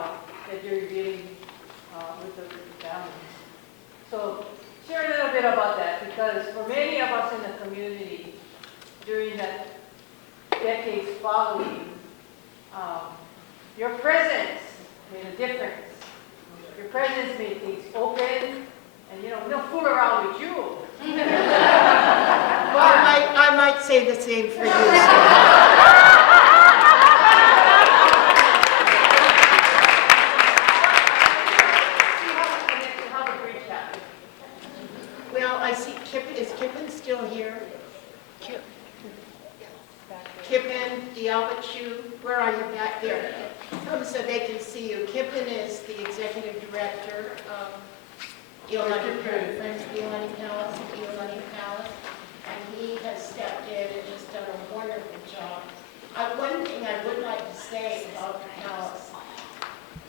that you're revealing with the families. So share a little bit about that, because for many of us in the community, during that decades following, your presence made a difference. Your presence made things open, and you know, we don't fool around with you. I might say the same for you. How to bridge that? Well, I see is Kippen still here? Kippen, Diabachu, where are you back there? Come so they can see you. Kippen is the executive director of Iolani Palace, Friends of the Iolani Palace, and he has stepped in and just done a wonderful job. One thing I would like to say about the palace,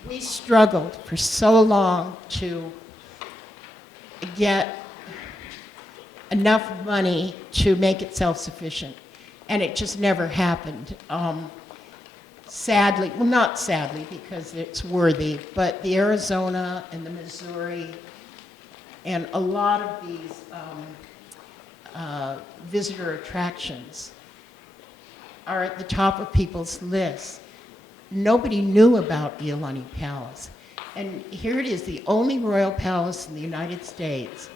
we struggled for so long to get enough money to make it self-sufficient. And it just never happened. Sadly, well, not sadly because it's worthy, but the Arizona and the Missouri and a lot of these visitor attractions are at the top of people's lists. Nobody knew about Iolani Palace. And here it is, the only royal palace in the United States,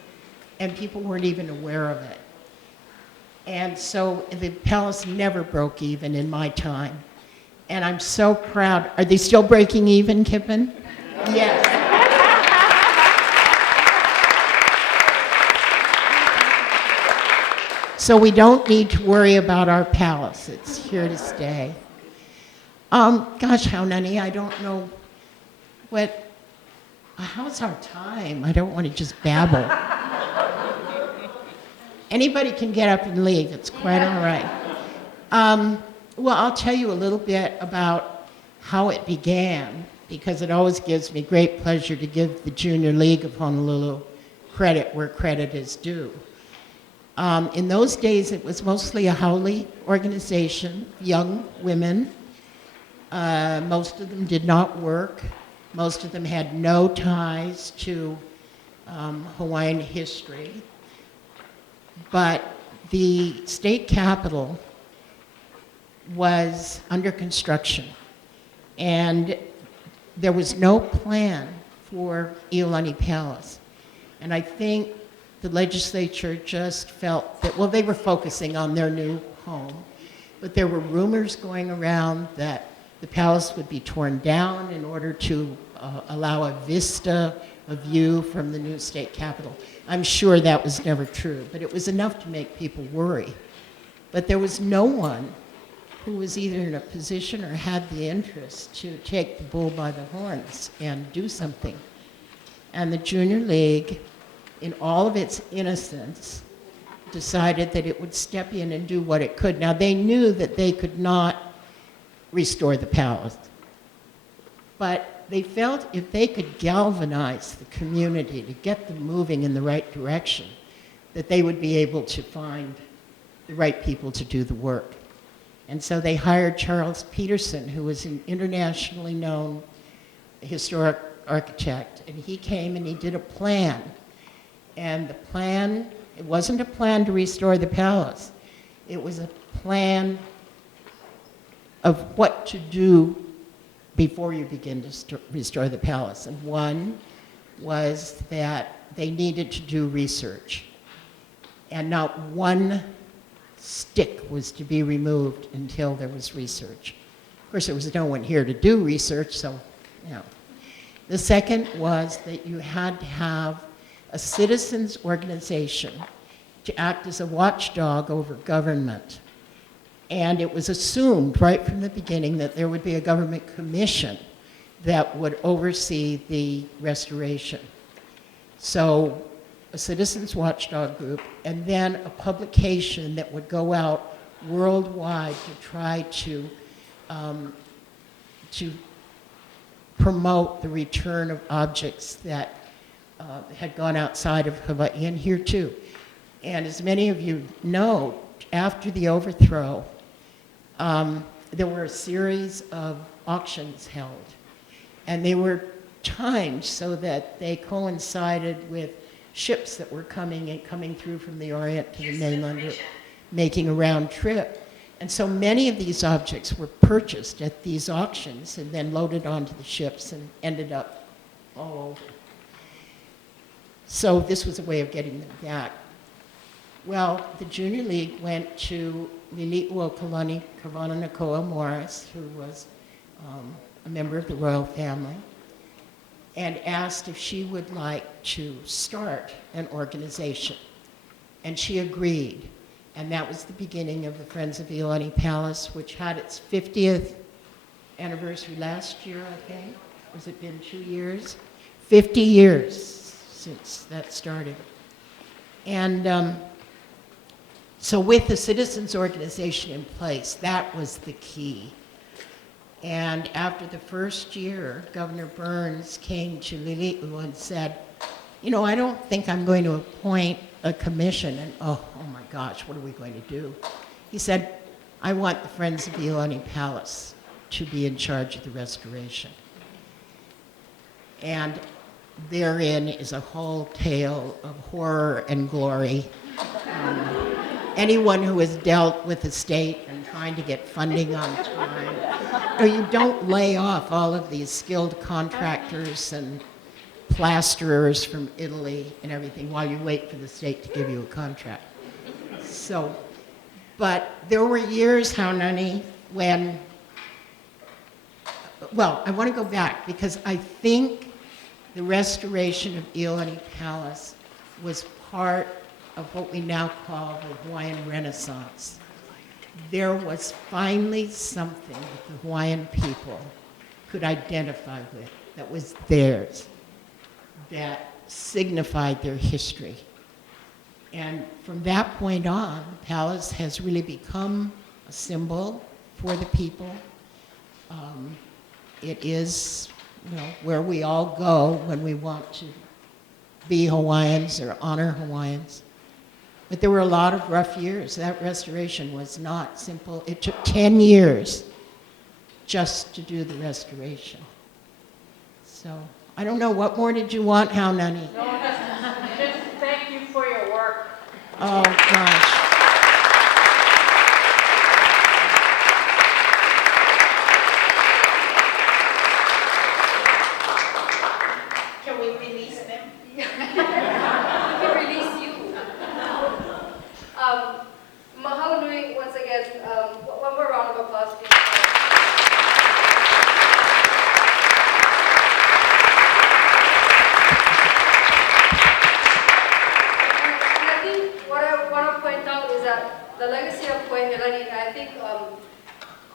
and people weren't even aware of it. And so the palace never broke even in my time. And I'm so proud. Are they still breaking even, Kippen? Yes. So we don't need to worry about our palace. It's here to stay. Gosh, Haunani, I don't know how's our time? I don't want to just babble. Anybody can get up and leave. It's quite all right. Well, I'll tell you a little bit about how it began, because it always gives me great pleasure to give the Junior League of Honolulu credit where credit is due. In those days, it was mostly a haole organization, young women. Most of them did not work. Most of them had no ties to Hawaiian history. But the state capitol was under construction, and there was no plan for Iolani Palace. And I think the legislature just felt that, well, they were focusing on their new home, but there were rumors going around that the palace would be torn down in order to allow a vista, a view from the new state capitol. I'm sure that was never true, but it was enough to make people worry. But there was no one who was either in a position or had the interest to take the bull by the horns and do something. And the Junior League, in all of its innocence, decided that it would step in and do what it could. Now, they knew that they could not restore the palace, but they felt if they could galvanize the community to get them moving in the right direction, that they would be able to find the right people to do the work. And so they hired Charles Peterson, who was an internationally known historic architect, and he came and he did a plan. And the plan, it wasn't a plan to restore the palace. It was a plan of what to do before you begin to restore the palace. And one was that they needed to do research. And not one stick was to be removed until there was research. Of course, there was no one here to do research, so, you know. The second was that you had to have a citizens' organization to act as a watchdog over government. And it was assumed right from the beginning that there would be a government commission that would oversee the restoration. So a citizens watchdog group, and then a publication that would go out worldwide to try to promote the return of objects that had gone outside of Hawaii, and here too. And as many of you know, after the overthrow, there were a series of auctions held, and they were timed so that they coincided with ships that were coming through from the Orient to the mainland, making a round trip. And so many of these objects were purchased at these auctions and then loaded onto the ships and ended up all over. So this was a way of getting them back. Well, the Junior League went to Lili'uokalani Kavananakoa Morris, who was a member of the royal family, and asked if she would like to start an organization. And she agreed. And that was the beginning of the Friends of Iolani Palace, which had its 50th anniversary last year, I think. Has it been 2 years? 50 years since that started. And so with the citizens organization in place, that was the key. And after the first year, Governor Burns came to Lili'u and said, you know, I don't think I'm going to appoint a commission. And oh my gosh, what are we going to do? He said, I want the Friends of Iolani Palace to be in charge of the restoration. And therein is a whole tale of horror and glory. Anyone who has dealt with the state and trying to get funding on time, or you don't lay off all of these skilled contractors and plasterers from Italy and everything while you wait for the state to give you a contract. So, but there were years, Haunani, when, well, I want to go back because I think the restoration of Iolani Palace was part of what we now call the Hawaiian Renaissance. There was finally something that the Hawaiian people could identify with, that was theirs, that signified their history. And from that point on, the palace has really become a symbol for the people. It is, you know, where we all go when we want to be Hawaiians or honor Hawaiians. But there were a lot of rough years. That restoration was not simple. It took 10 years just to do the restoration. So I don't know, what more did you want, Haunani? No, just thank you for your work. Oh, gosh. Can we release them? We can release you. Mahalo nui, once again, one more round of applause, please. And I think what I want to point out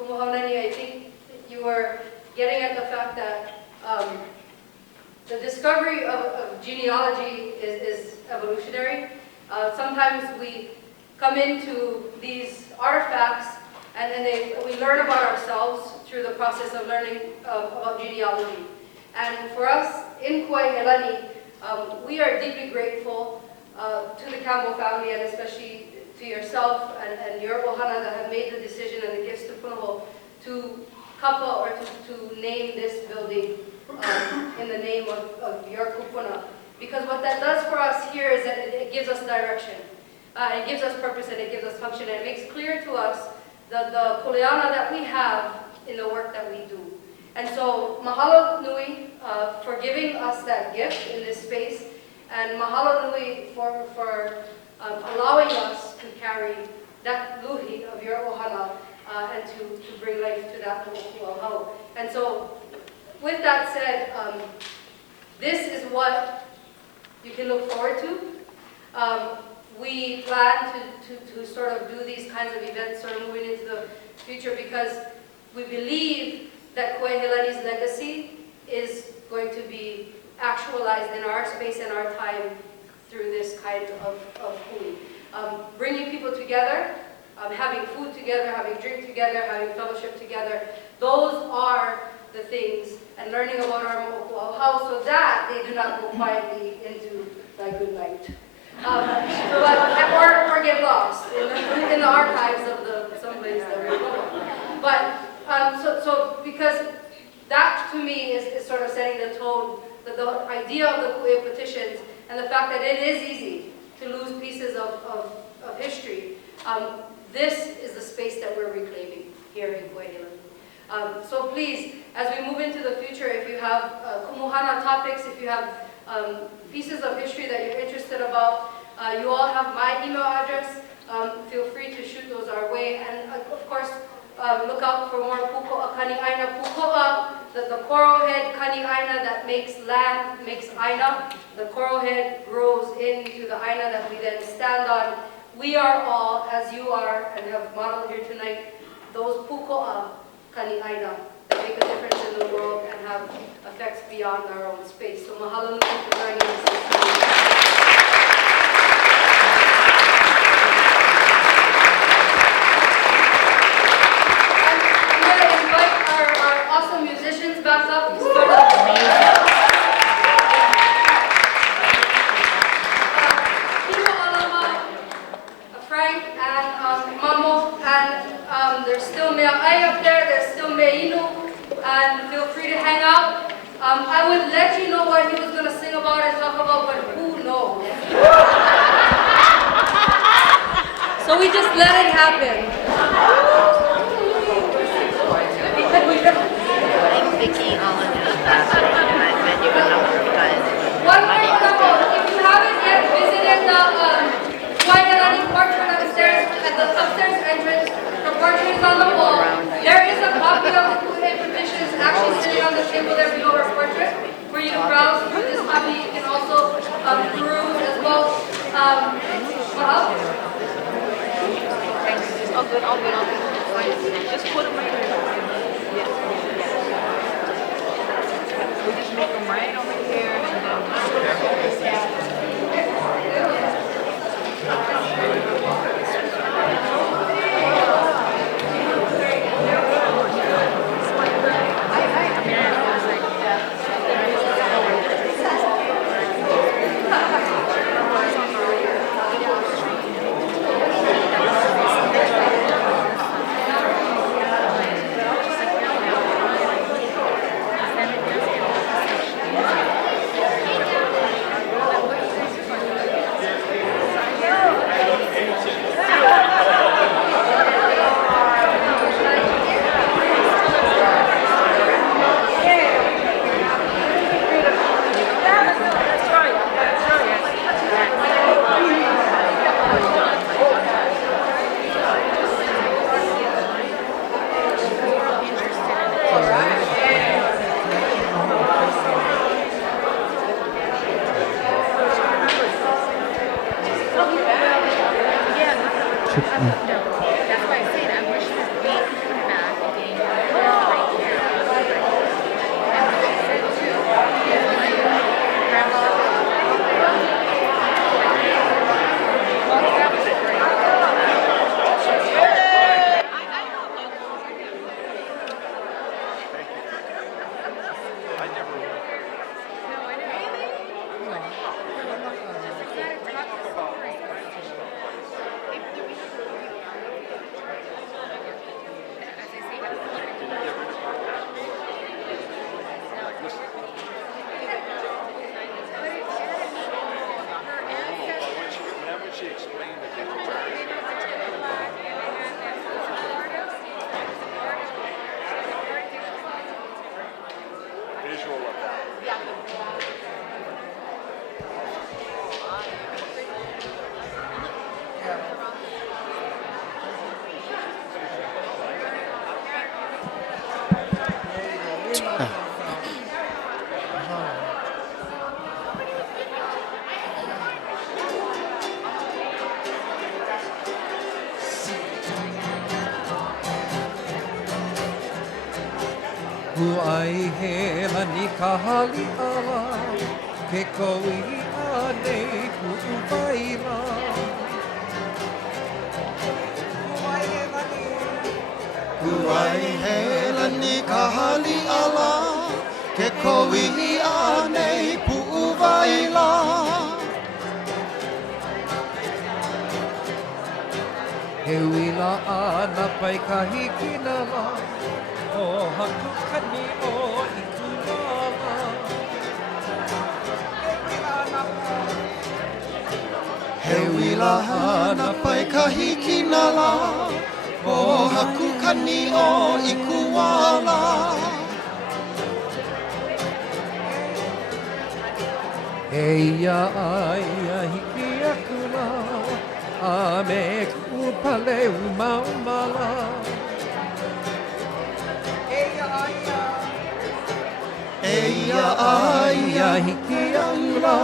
Kumahaunani, I think you were getting at the fact that the discovery of genealogy is evolutionary. Sometimes we come into these artifacts and then we learn about ourselves through the process of learning about genealogy. And for us in Kuaihelani, we are deeply grateful to the Campbell family and especially to yourself and your ohana that have made the decision and the gifts to Punahou to kapa or to name this building in the name of your kupuna. Because what that does for us here is that it gives us direction. It gives us purpose and it gives us function. And it makes clear to us the kuleana that we have in the work that we do. And so mahalo nui for giving us that gift in this space, and mahalo nui for allowing us to carry that luhi of your ohana and to bring life to that mo'oku'auhau. And so with that said, this is what you can look forward to. We plan to sort of do these kinds of events sort of moving into the future because we believe that Kuaihelani's legacy is going to be actualized in our space and our time through this kind of hui. Bringing people together, having food together, having drink together, having fellowship together, those are the things, and learning about our mo'oku'auhau so that they do not go quietly into thy good night. Or get lost in the archives of someplace that we're going. But so because that to me is sort of setting the tone, the idea of the Ku'e petitions and the fact that it is easy to lose pieces of history. This is the space that we're reclaiming here in Kuaihelani. So please, as we move into the future, if you have kumuhana topics, if you have pieces of history that you're interested about, you all have my email address. Feel free to shoot those our way. And of course, look out for more puko'a kani aina. Puko'a, the coral head kani aina that makes land, makes aina. The coral head grows into the aina that we then stand on. We are all, as you are and have modeled here tonight, those puko'a kani aina that make a difference in the world and have effects beyond our own space. So mahalo nui for joining us this evening. Musicians back up. Frank and Mamo, and there's still Mea'ai up there, there's still Me'inu, and feel free to hang out. I would let you know what he was going to sing about and talk about, but who knows? So we just let it happen. One more couple, if you haven't yet visited the Kuaihelani portrait upstairs, at the upstairs entrance, the portrait is on the wall. There is a copy of the Ku'e petitions actually sitting on the table there below her portrait, where you can browse through this copy. You can also peruse as well. All good, all good, all good. Just put them right here. Yeah. We just make them right over here and That's why I said I wish we could come back She explained it. Visual of that. Kuaihelani kahali ala, ke koui anei kuupaila. Kuaihelani kahali ala, ke koui anei pu'uwaila. He wila ana pai kahiki nala, o haku kani o ikuala. He wila ana pai kahiki nala, o haku kani o ikuala. E ia aia hiki aku la, a me kupale umaumala. Eia aia hiki aula,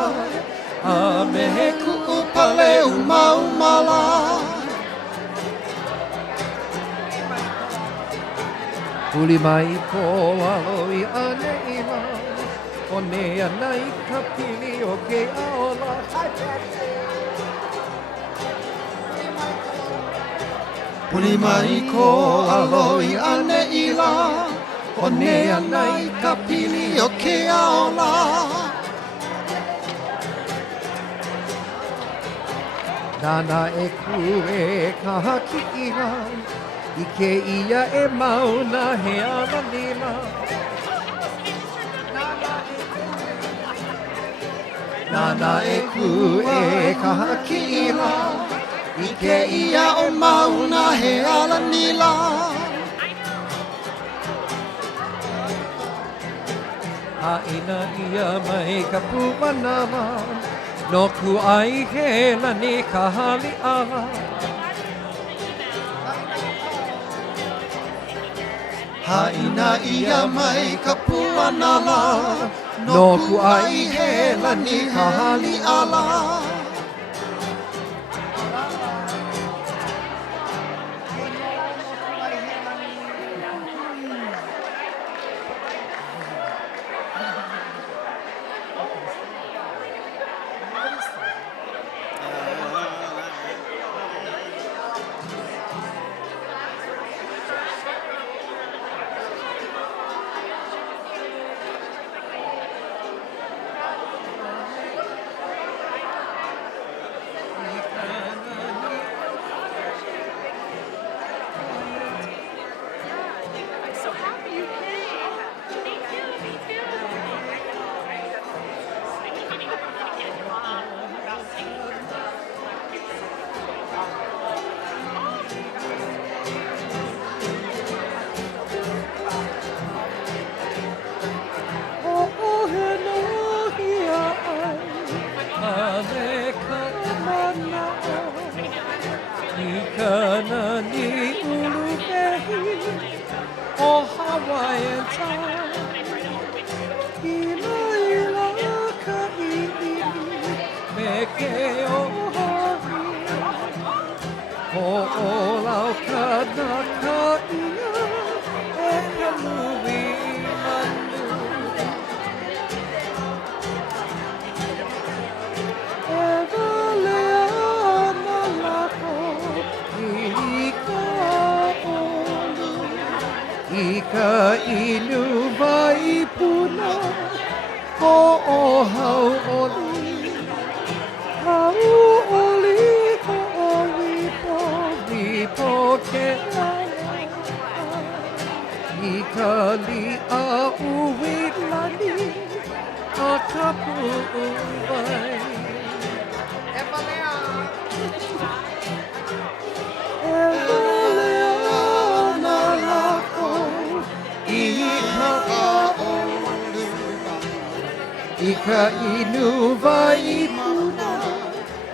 a me ku'upale umaumala. Uli mai ko aloi ane ila, o nea nai ka pili o ke aola. Puli mai ko aloi ane ila, o nea nai ka pili o ke aola. Nana e kue ka haki ila, I ke ia e mauna he awanila. Nana e kue ka haki ila, I ke ia o mauna he alanila. Haina ia mai ka puwanawa, no Kuaihelani kahali ala. Haina ia mai ka puanala, no Kuaihelani kahali ala. Hawaiian time. Ila ka i'i me ke ohari. Ho'olau ka na ka ia e ka nui manu. E valea na lako I ka olu. I ka inu vai puna Ho'ohau oli Hau oli ho'owipo Wipo ke I ka li'a uwi lani A ka pu'uwai Ika inu vai puna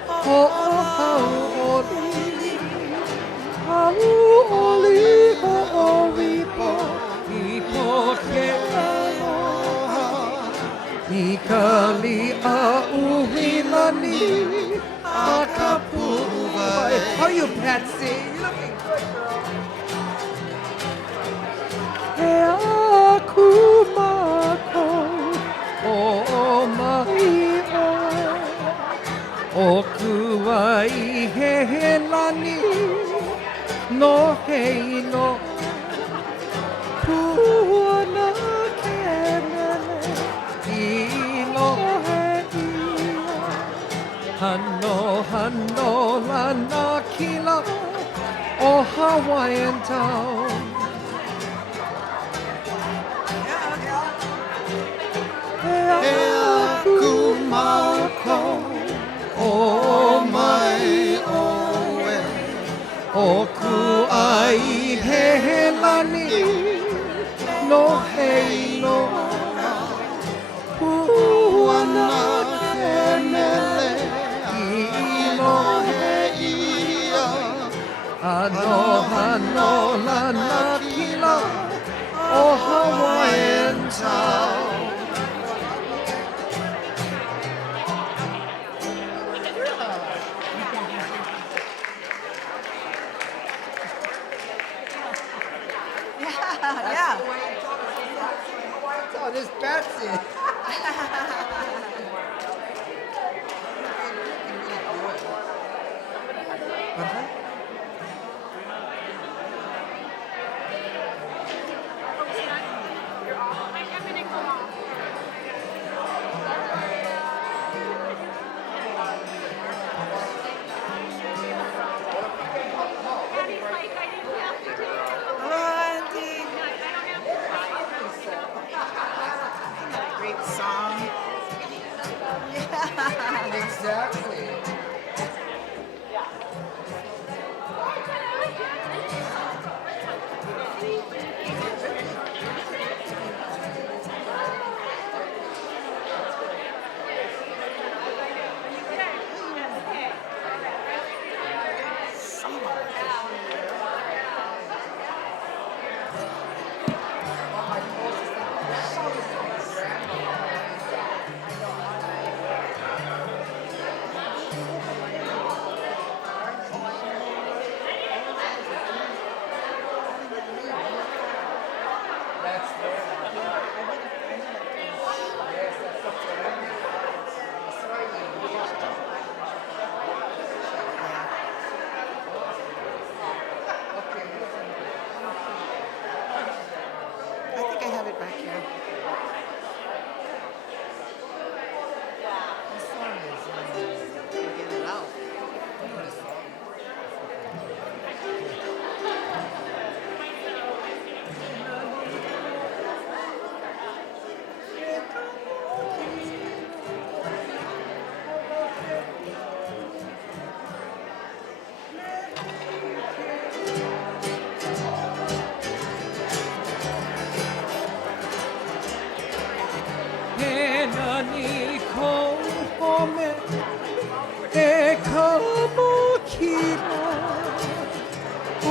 Ho'ohau oli Hau oli ho'owipo Wipo ke aloha Ika li'a uwi lani A ka pu'uwai How are you, Patsy? You're looking good, girl. He aku mako O mai o Kuaihelani no hei no puana ke mele ilo hei hano hano lana kila o Hawaiian town Kumako o mai oe o Kuaihelani no hei no Puana ke mele ilo hei ia Hano hano lana kila o Hawaiian town Yeah. Oh, this Patsy. Great song. Exactly. I think I have it back here. Get it out. Henani ko home e kamo kino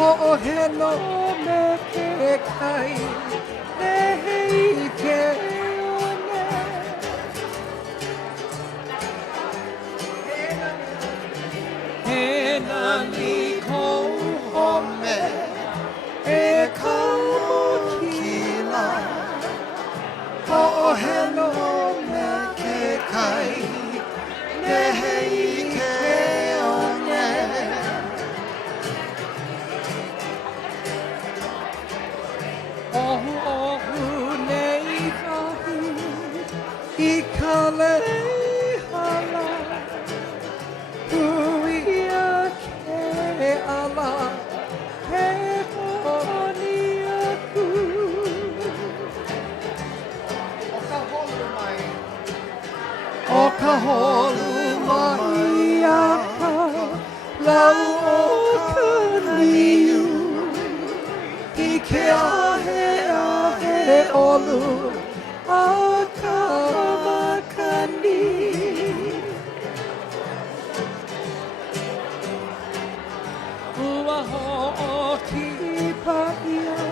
o heno me ke kai e hei ke one Henani ko home e kamo kino o heno me ke kai ne hei ke one Ohu ohu nei kahi I ka lehala Huia ke ala Ke honi aku O ka holu mai aka Lau o ka niu I ke ahe olu A ka makani Ua ho'oki paia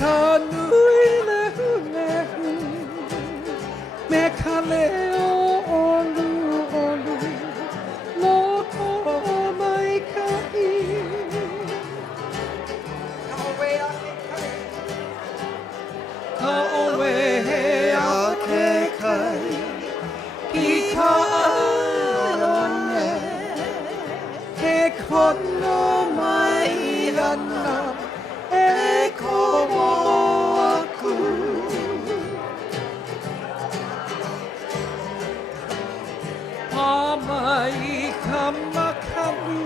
Ka nui lehu lehu Me ka leo olu olu Loko mai ka I Ka owe a ke kai I ka alone He kono mai ana E komo aku Pa mai ka makani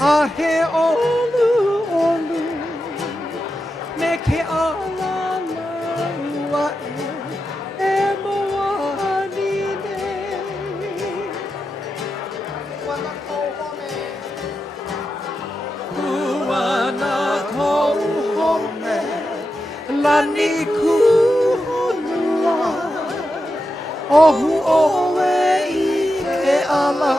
A he olu olu Me ke ala laua E moani nei Kuana kou home Lani kuhonua Ohu owe I ke ala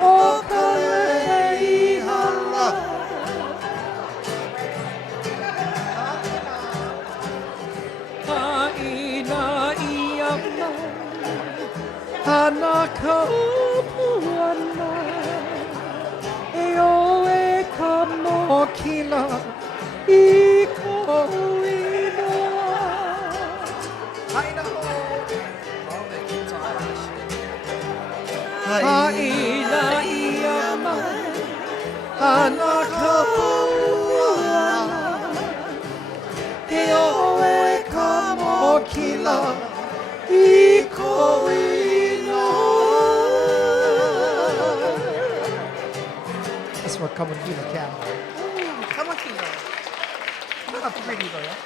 O ka lei hala Haina ia mai Hana ka puana E oe ka mokila I ko inoa Haina ia mai Hana ka puana E oe ka mokila I ko inoa That's what Kamakila Campbell. Kamakila. Not pretty though, yeah?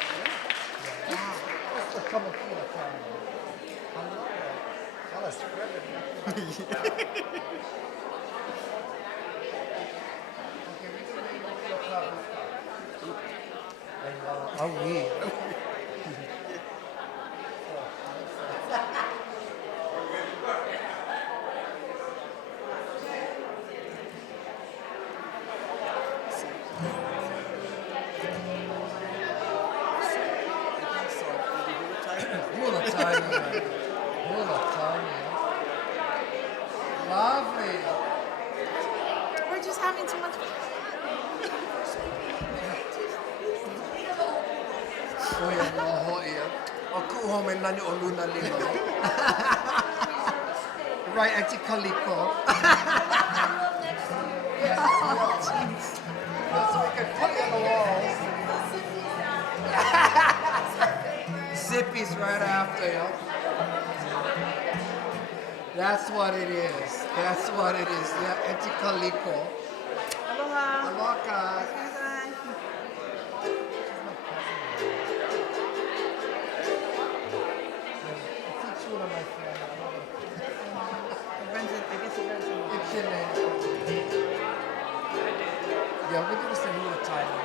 Wow. That's what Kamakila Campbell. Alice Flanders. Oh, yeah. Lovely. We're just having so much fun. Oia no hoia. O kuhome nani o luna lima. Right at Kaliko. So we can put it on the walls. Zippy's right after you. That's what it is. That's what it is. Yeah, Etikaliko. Aloha. Aloha. Yeah, we're going to send you a title.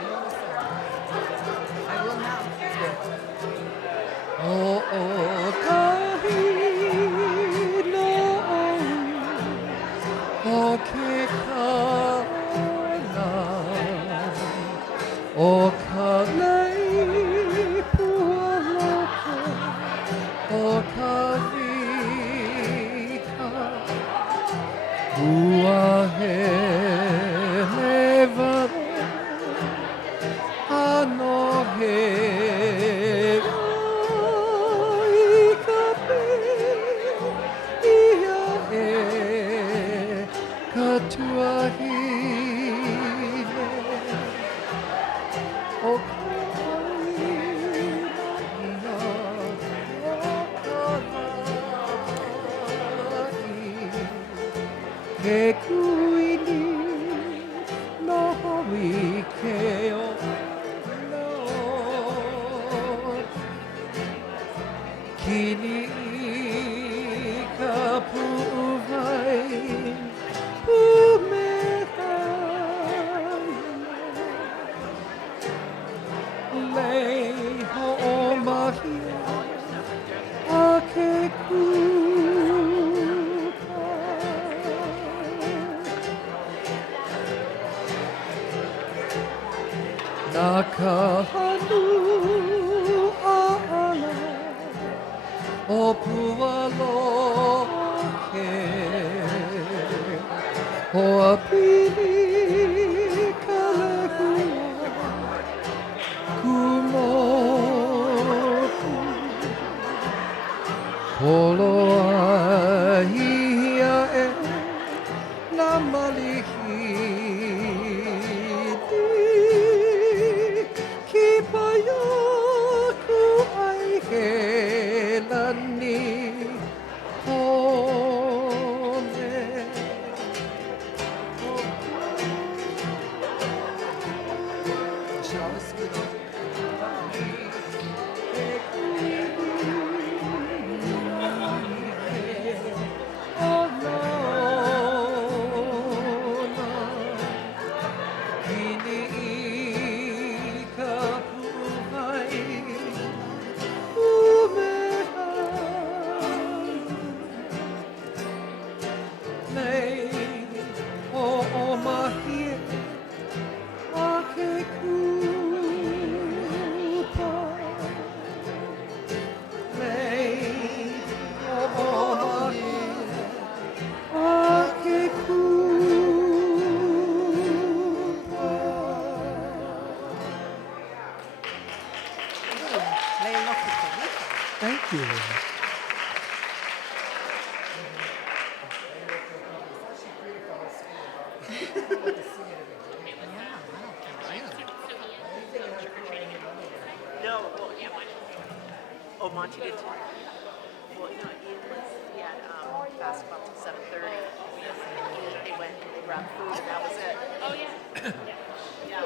You understand? I will now. Oh, kahi no o ke kaina o ka lei pualoko o ka vika ua he levare ano he o kaina He kuini no ʻIke o no Kini I ka puʻuwai Lei hoʻomahia a ke kupa Nā ka hanu a ala o pualoke Hoa pili ka lehua kumoku Holoa ia e nā malihiti Ki paia Kuaihelani home Thank you. No, well, yeah, oh, Monty did too. Well, no, Ian was, he had basketball till 7:30. They went, they grabbed food, and that was it. Oh, yeah. Yeah.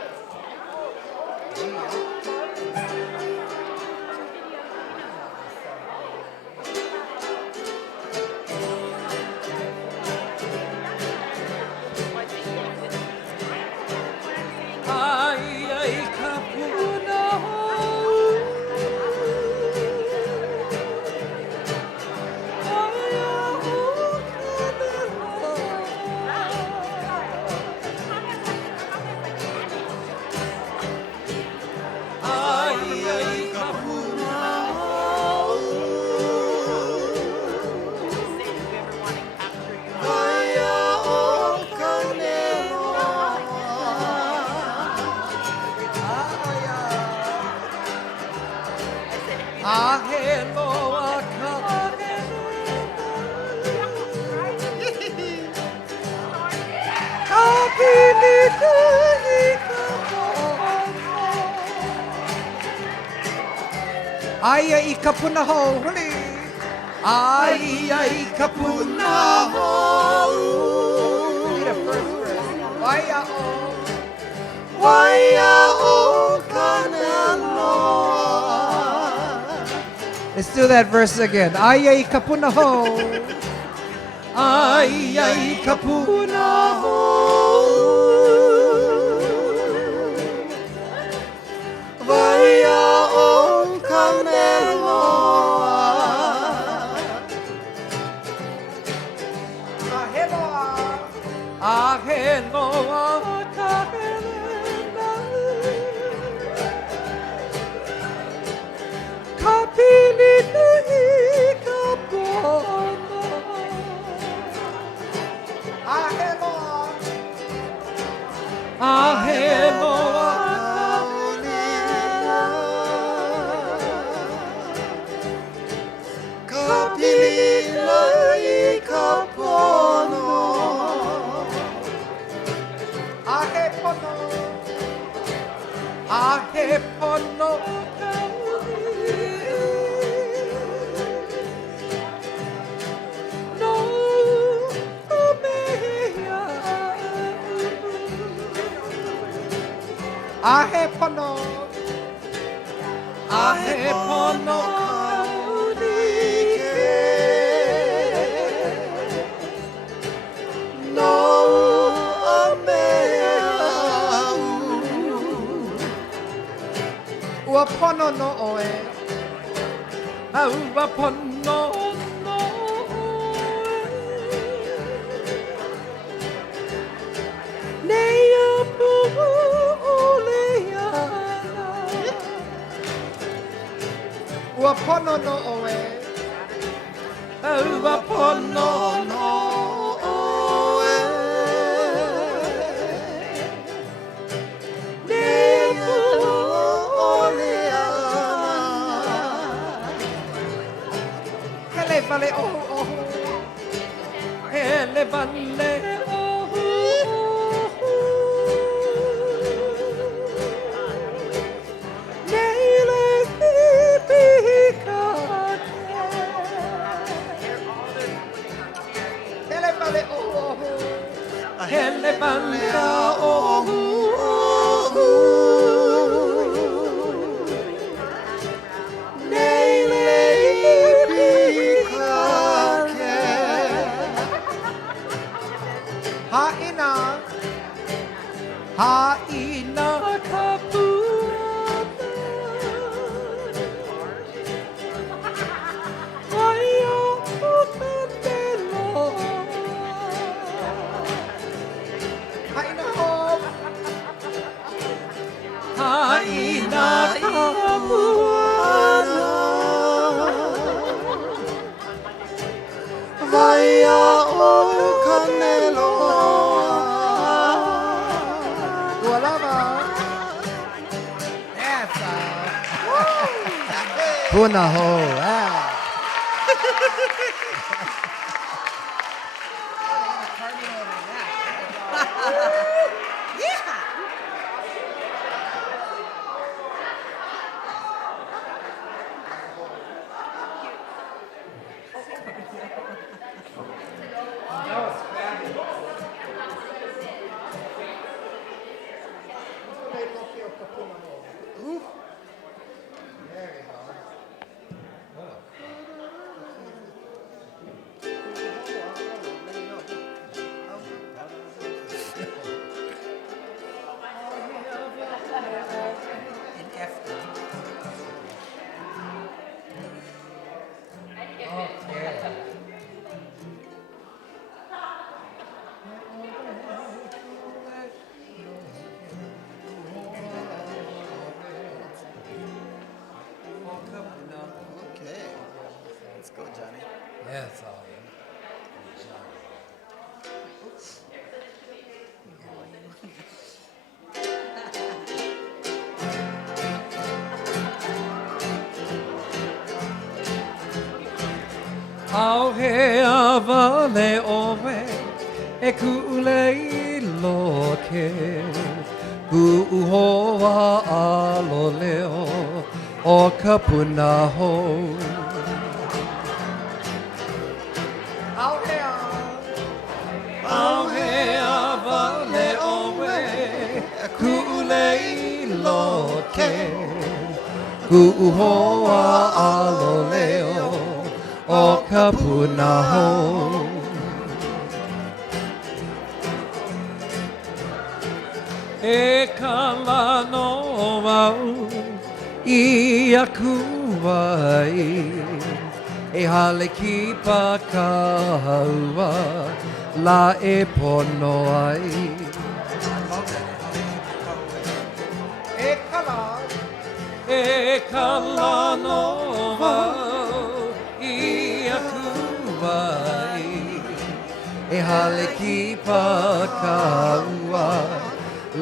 Aia I ka Punahou, huli! Aia I ka Punahou. Need a first verse. Waia o. Waia o kanaloa. Let's do that verse again. Aia I ka Punahou. Aia I ka Punahou. Waia o pono no mea ahe pono no mea ua pono no oe ua pono no oe nea pu oleana ua pono no oe ua pono no oe nea pu Hele vale ohu ohu Hele vale ohu ohu Neile hipikake Hele vale ohu ohu Hele vale ohu ohu Neile Ha'ina kapuana Aia utandelo Ha'ina hop Ha'ina kapuana Vaia o Canelo Tua lava Yes Punahou Okay, let's go, Johnny. Yes, Au he avale owe e ku'ulei loke ku uhoa alo leo o ka Punahou Au he avale owe e ku'ulei loke ku uhoa alo leo o ka Punahou E kala no wau I aku wai E hale ki pa kaua La e pono ai E kala no wau I aku wai E hale ki pa kaua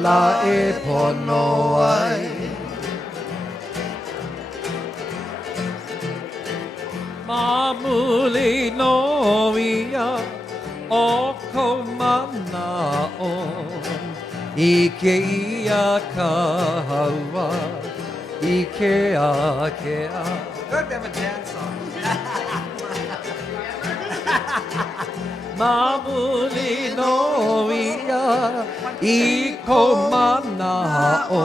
La e pono ai Mamuli no ia o ko mana o Ike ia ka haua ʻIke a ke a. Good, we have a dance song. Mamuli no ia I ko mana o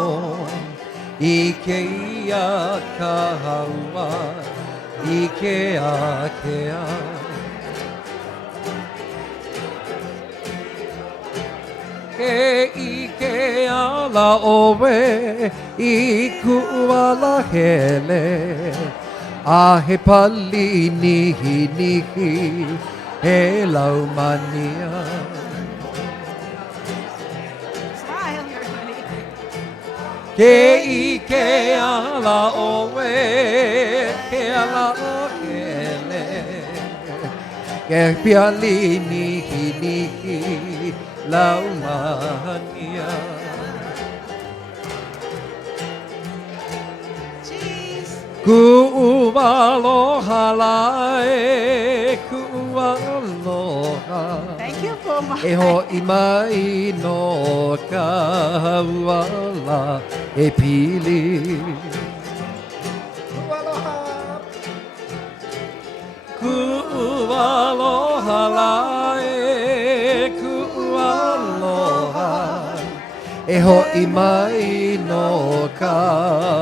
ʻIke ia ka haua ʻIke a ke a. Ke ʻike ala oe I kuala hele a he pali nihi nihi he laumania. Smile, everybody. Ke ʻike ala oe ke ala o hele ke piali nihi nihi laumania. Cheese. Ku'ualoha lae, ku'ualoha. Thank you for my. E ho'i mai no ka hauala e pili. Ku'ualoha lae, ku'ualoha. E ho'i mai no ka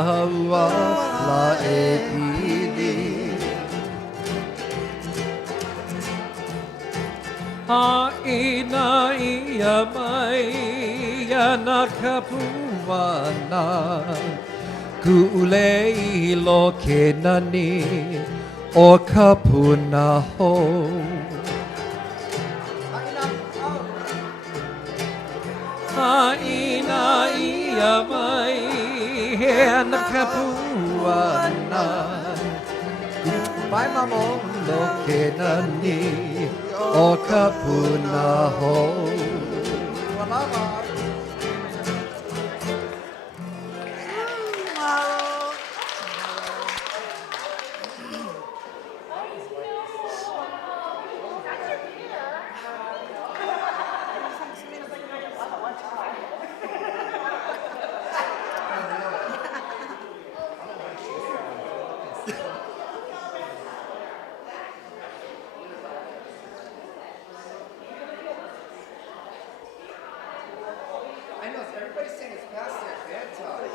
hauala e pili. Ha'ina ia mai ana ka puana Ku'ulei lo ke nani o ka Punahou. Ha'ina ia mai he ana ka puana Pai mamo lo ke nani o ka Punahou. I know, everybody's saying it's past their bedtime.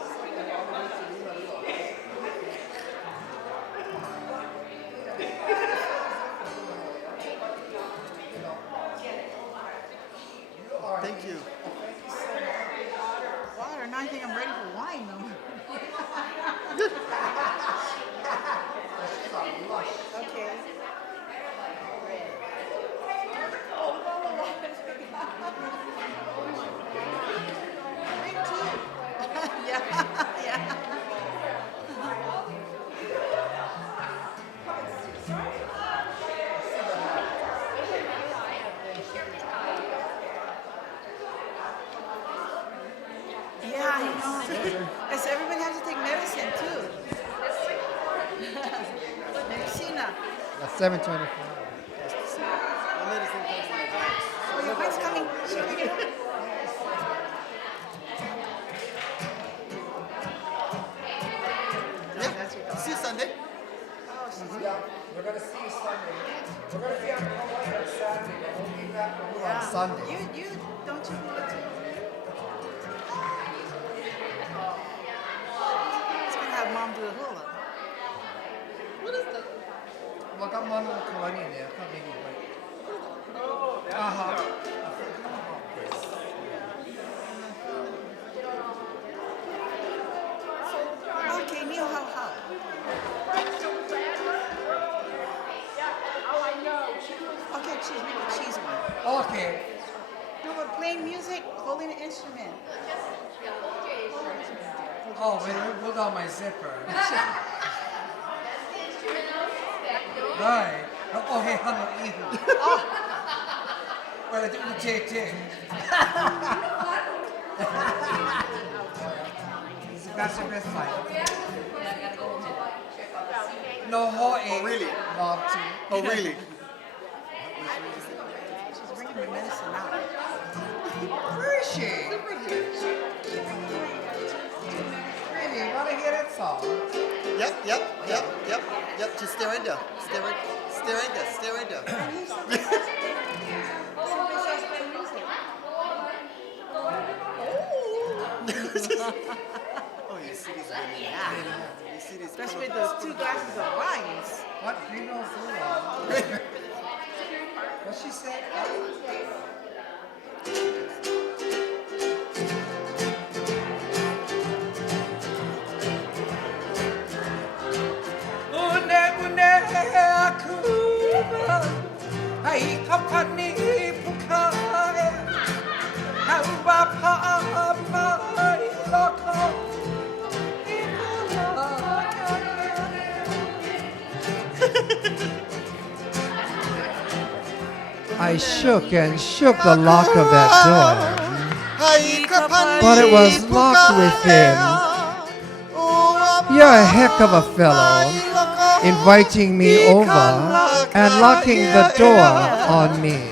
Thank you. Water, now I think I'm ready for wine though. Okay. Drink too. Yeah, yeah. Yeah, I know. Because everybody has to take medicine too. Medicina. That's 7:25. Oh, your wife's coming. Should we get See you Sunday. Yeah, we're going to see you Sunday. We're going to be on Hawaiian on Saturday, but we'll be back on Sunday. You don't you want to? It's gonna have mom do a hula. Wag kang manong kawanin eh. Kami wait. Aha. Okay, Neil, how? Okay, cheese, make a cheese one. Okay. No, but playing music, holding an instrument. Oh, wait, hold on my zipper. Right. Oh, hey, hano ihu. Well, I do the JJ. That's your best fight. No, Hawaiʻi. Oh, really? Mom, too. Oh, really? She's bringing the medicine out. Where is she? Over here. Really? you want to hear that song? Yep. Just stay right there. Stay right there. Oh, you see these women. Yeah. You see these Especially those 2 glasses of wines. What? Green or Zulu? What she said? I shook and shook the lock of that door, but it was locked within. You're a heck of a fellow, inviting me over and locking the door on me.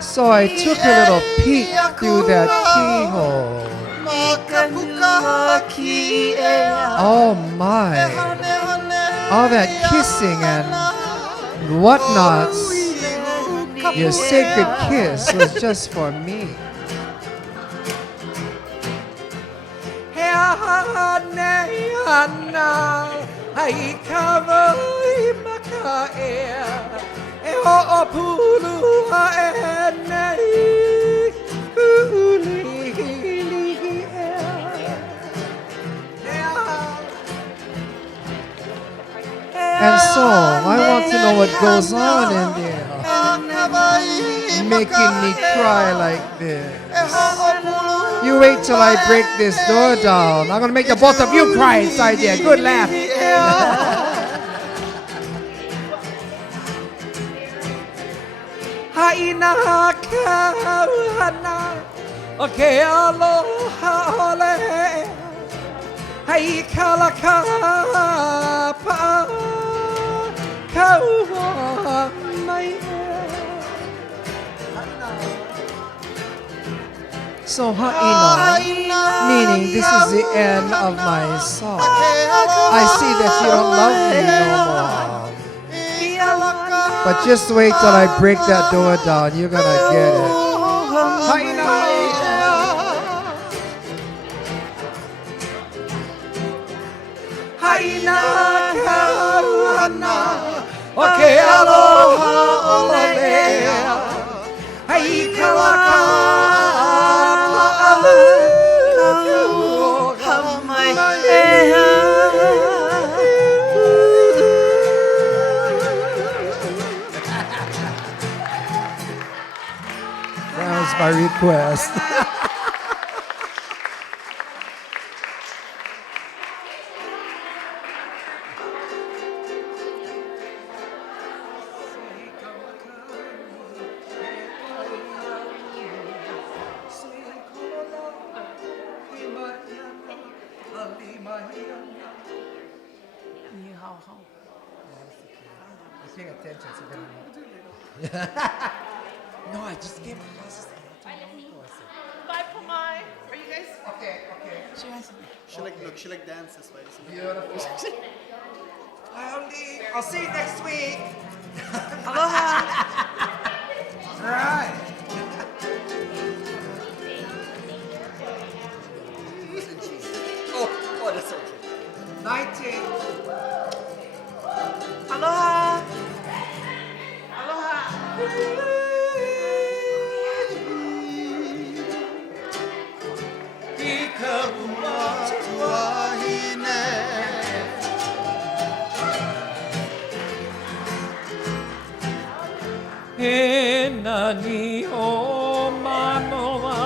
So I took a little peek through that keyhole. Oh my. All that kissing and whatnots. Your sacred kiss was just for me. And so, I want to know what goes on in there, making me cry like this. You wait till I break this door down. I'm going to make the both of you cry inside there. Good laugh. Okay, aloha ole. Hai kalaka pa kaua mai. So ha'ina, meaning this is the end of my song. I see that you don't love me no more. But just wait till I break that door down. You're gonna get it. Ha'ina. Haina kawana, okay, aloha olea. Hai kalaka that was my request. Paying attention, so no, I just gave her glasses. Bye, Pamai. Are you guys? Okay. She like dances, right? Beautiful. I'll see you next week. Aloha. Right. Oh, that's okay. 19. Aloha. Aloha. Nani o manoa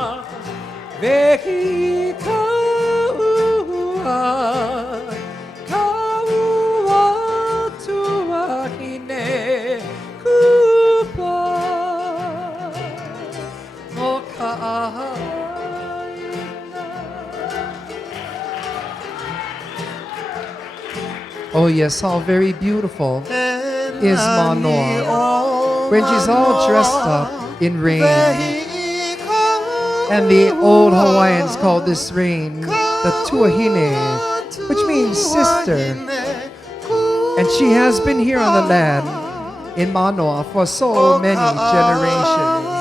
vehi kaua kaua tuahine kupa Oh yes, how very beautiful is Manoa when she's all dressed up in rain. And the old Hawaiians called this rain the tuahine, which means sister. And she has been here on the land in Manoa for so many generations.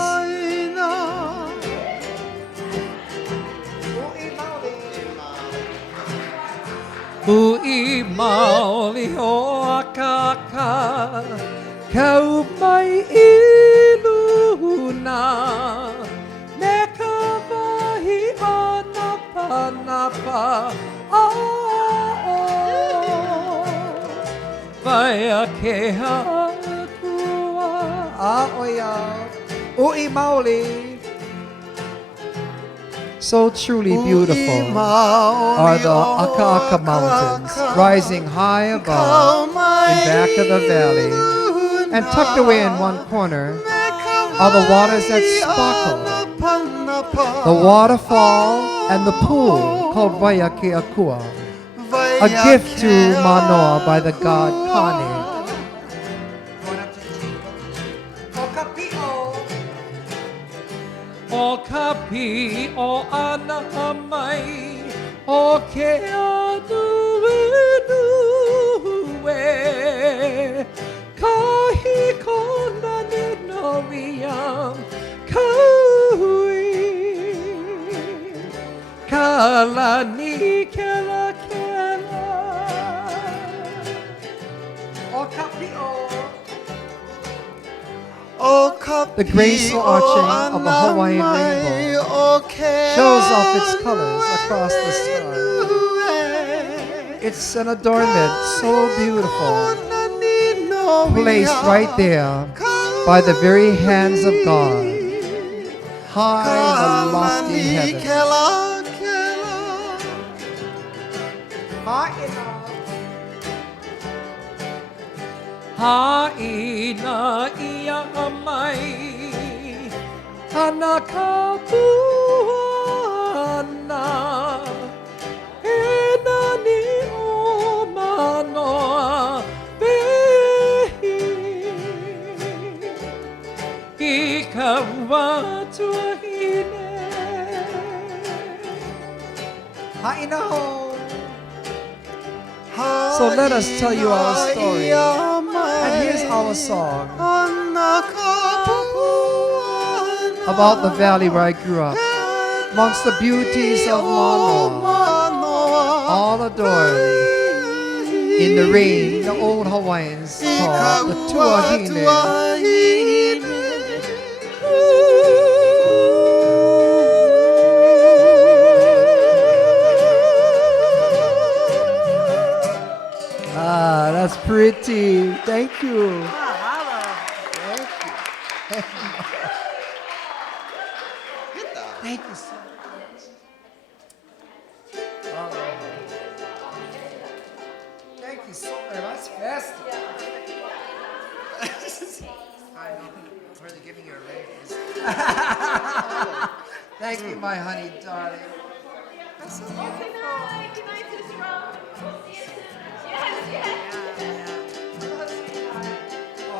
Ui maoli o akaka, kau mai I luna, me ka wahi o napa, vai a ke hatua, oia, ui maoli. So truly beautiful are the Aka Mountains, rising high above in back of the valley. And tucked away in one corner are the waters that sparkle, the waterfall and the pool called Waiakeakua, a gift to Manoa by the god Kane. O kapi o ana mai o ke anuenue kahi kona ni noviam kaui kalani kela kela o kapi the graceful arching of a Hawaiian rainbow shows off its colors across the sky. It's an adornment so beautiful, placed right there by the very hands of God, high in the lofty heavens. Ha'ina ia mai hana ka puana e nani o Manoa behi I ka watuahine ha'ina ho. So let us tell you our story. And here's our song about the valley where I grew up, amongst the beauties of Manoa, all adored in the rain, the old Hawaiians call the tuahine. Ah, that's pretty. Thank you. Thank you. Thank you so much. Thank you so much. That's fast. I know. I'm really giving you a raise. Thank you, my honey darling. That's so beautiful.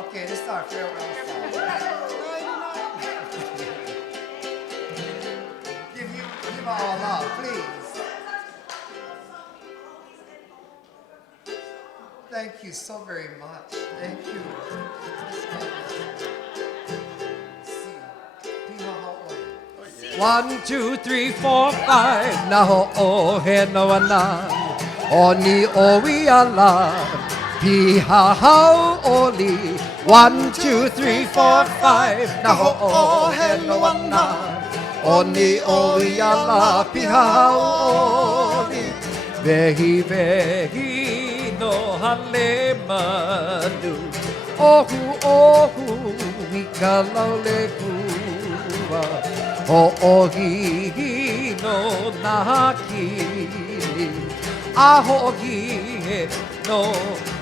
Okay, this is our farewell song. Give our love, please. Thank you so very much. Thank you. See. 1, 2, 3, 4, 5. Naho o he no ana. Oni o wiala. Piha hau oli. 1, 2, 3, 4, 5. Naho o he no ana. Oni o wiala. Piha hau oli. Vehi vehi no hale manu. Ohu ohu hika laule kua. O ohi no nahakili. Ahogi no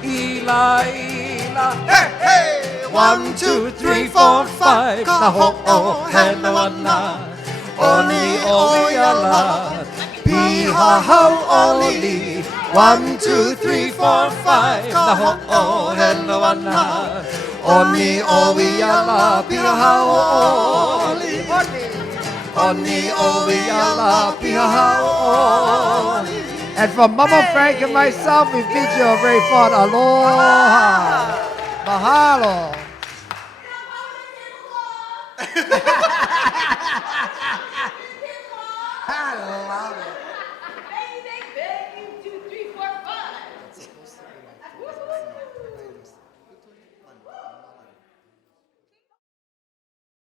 ila ila. Hey hey. 1, 2, 3, 4, 5. Naho o he no ana. Oni o iala. Piha hau oli. 1, 2, 3, 4, 5. Na ho'o he no ana. Oni owi ala pihau oli. Oni owi ala pihau oli. And from Mama Frank and myself, we bid you a very fond aloha. Mahalo. I love it.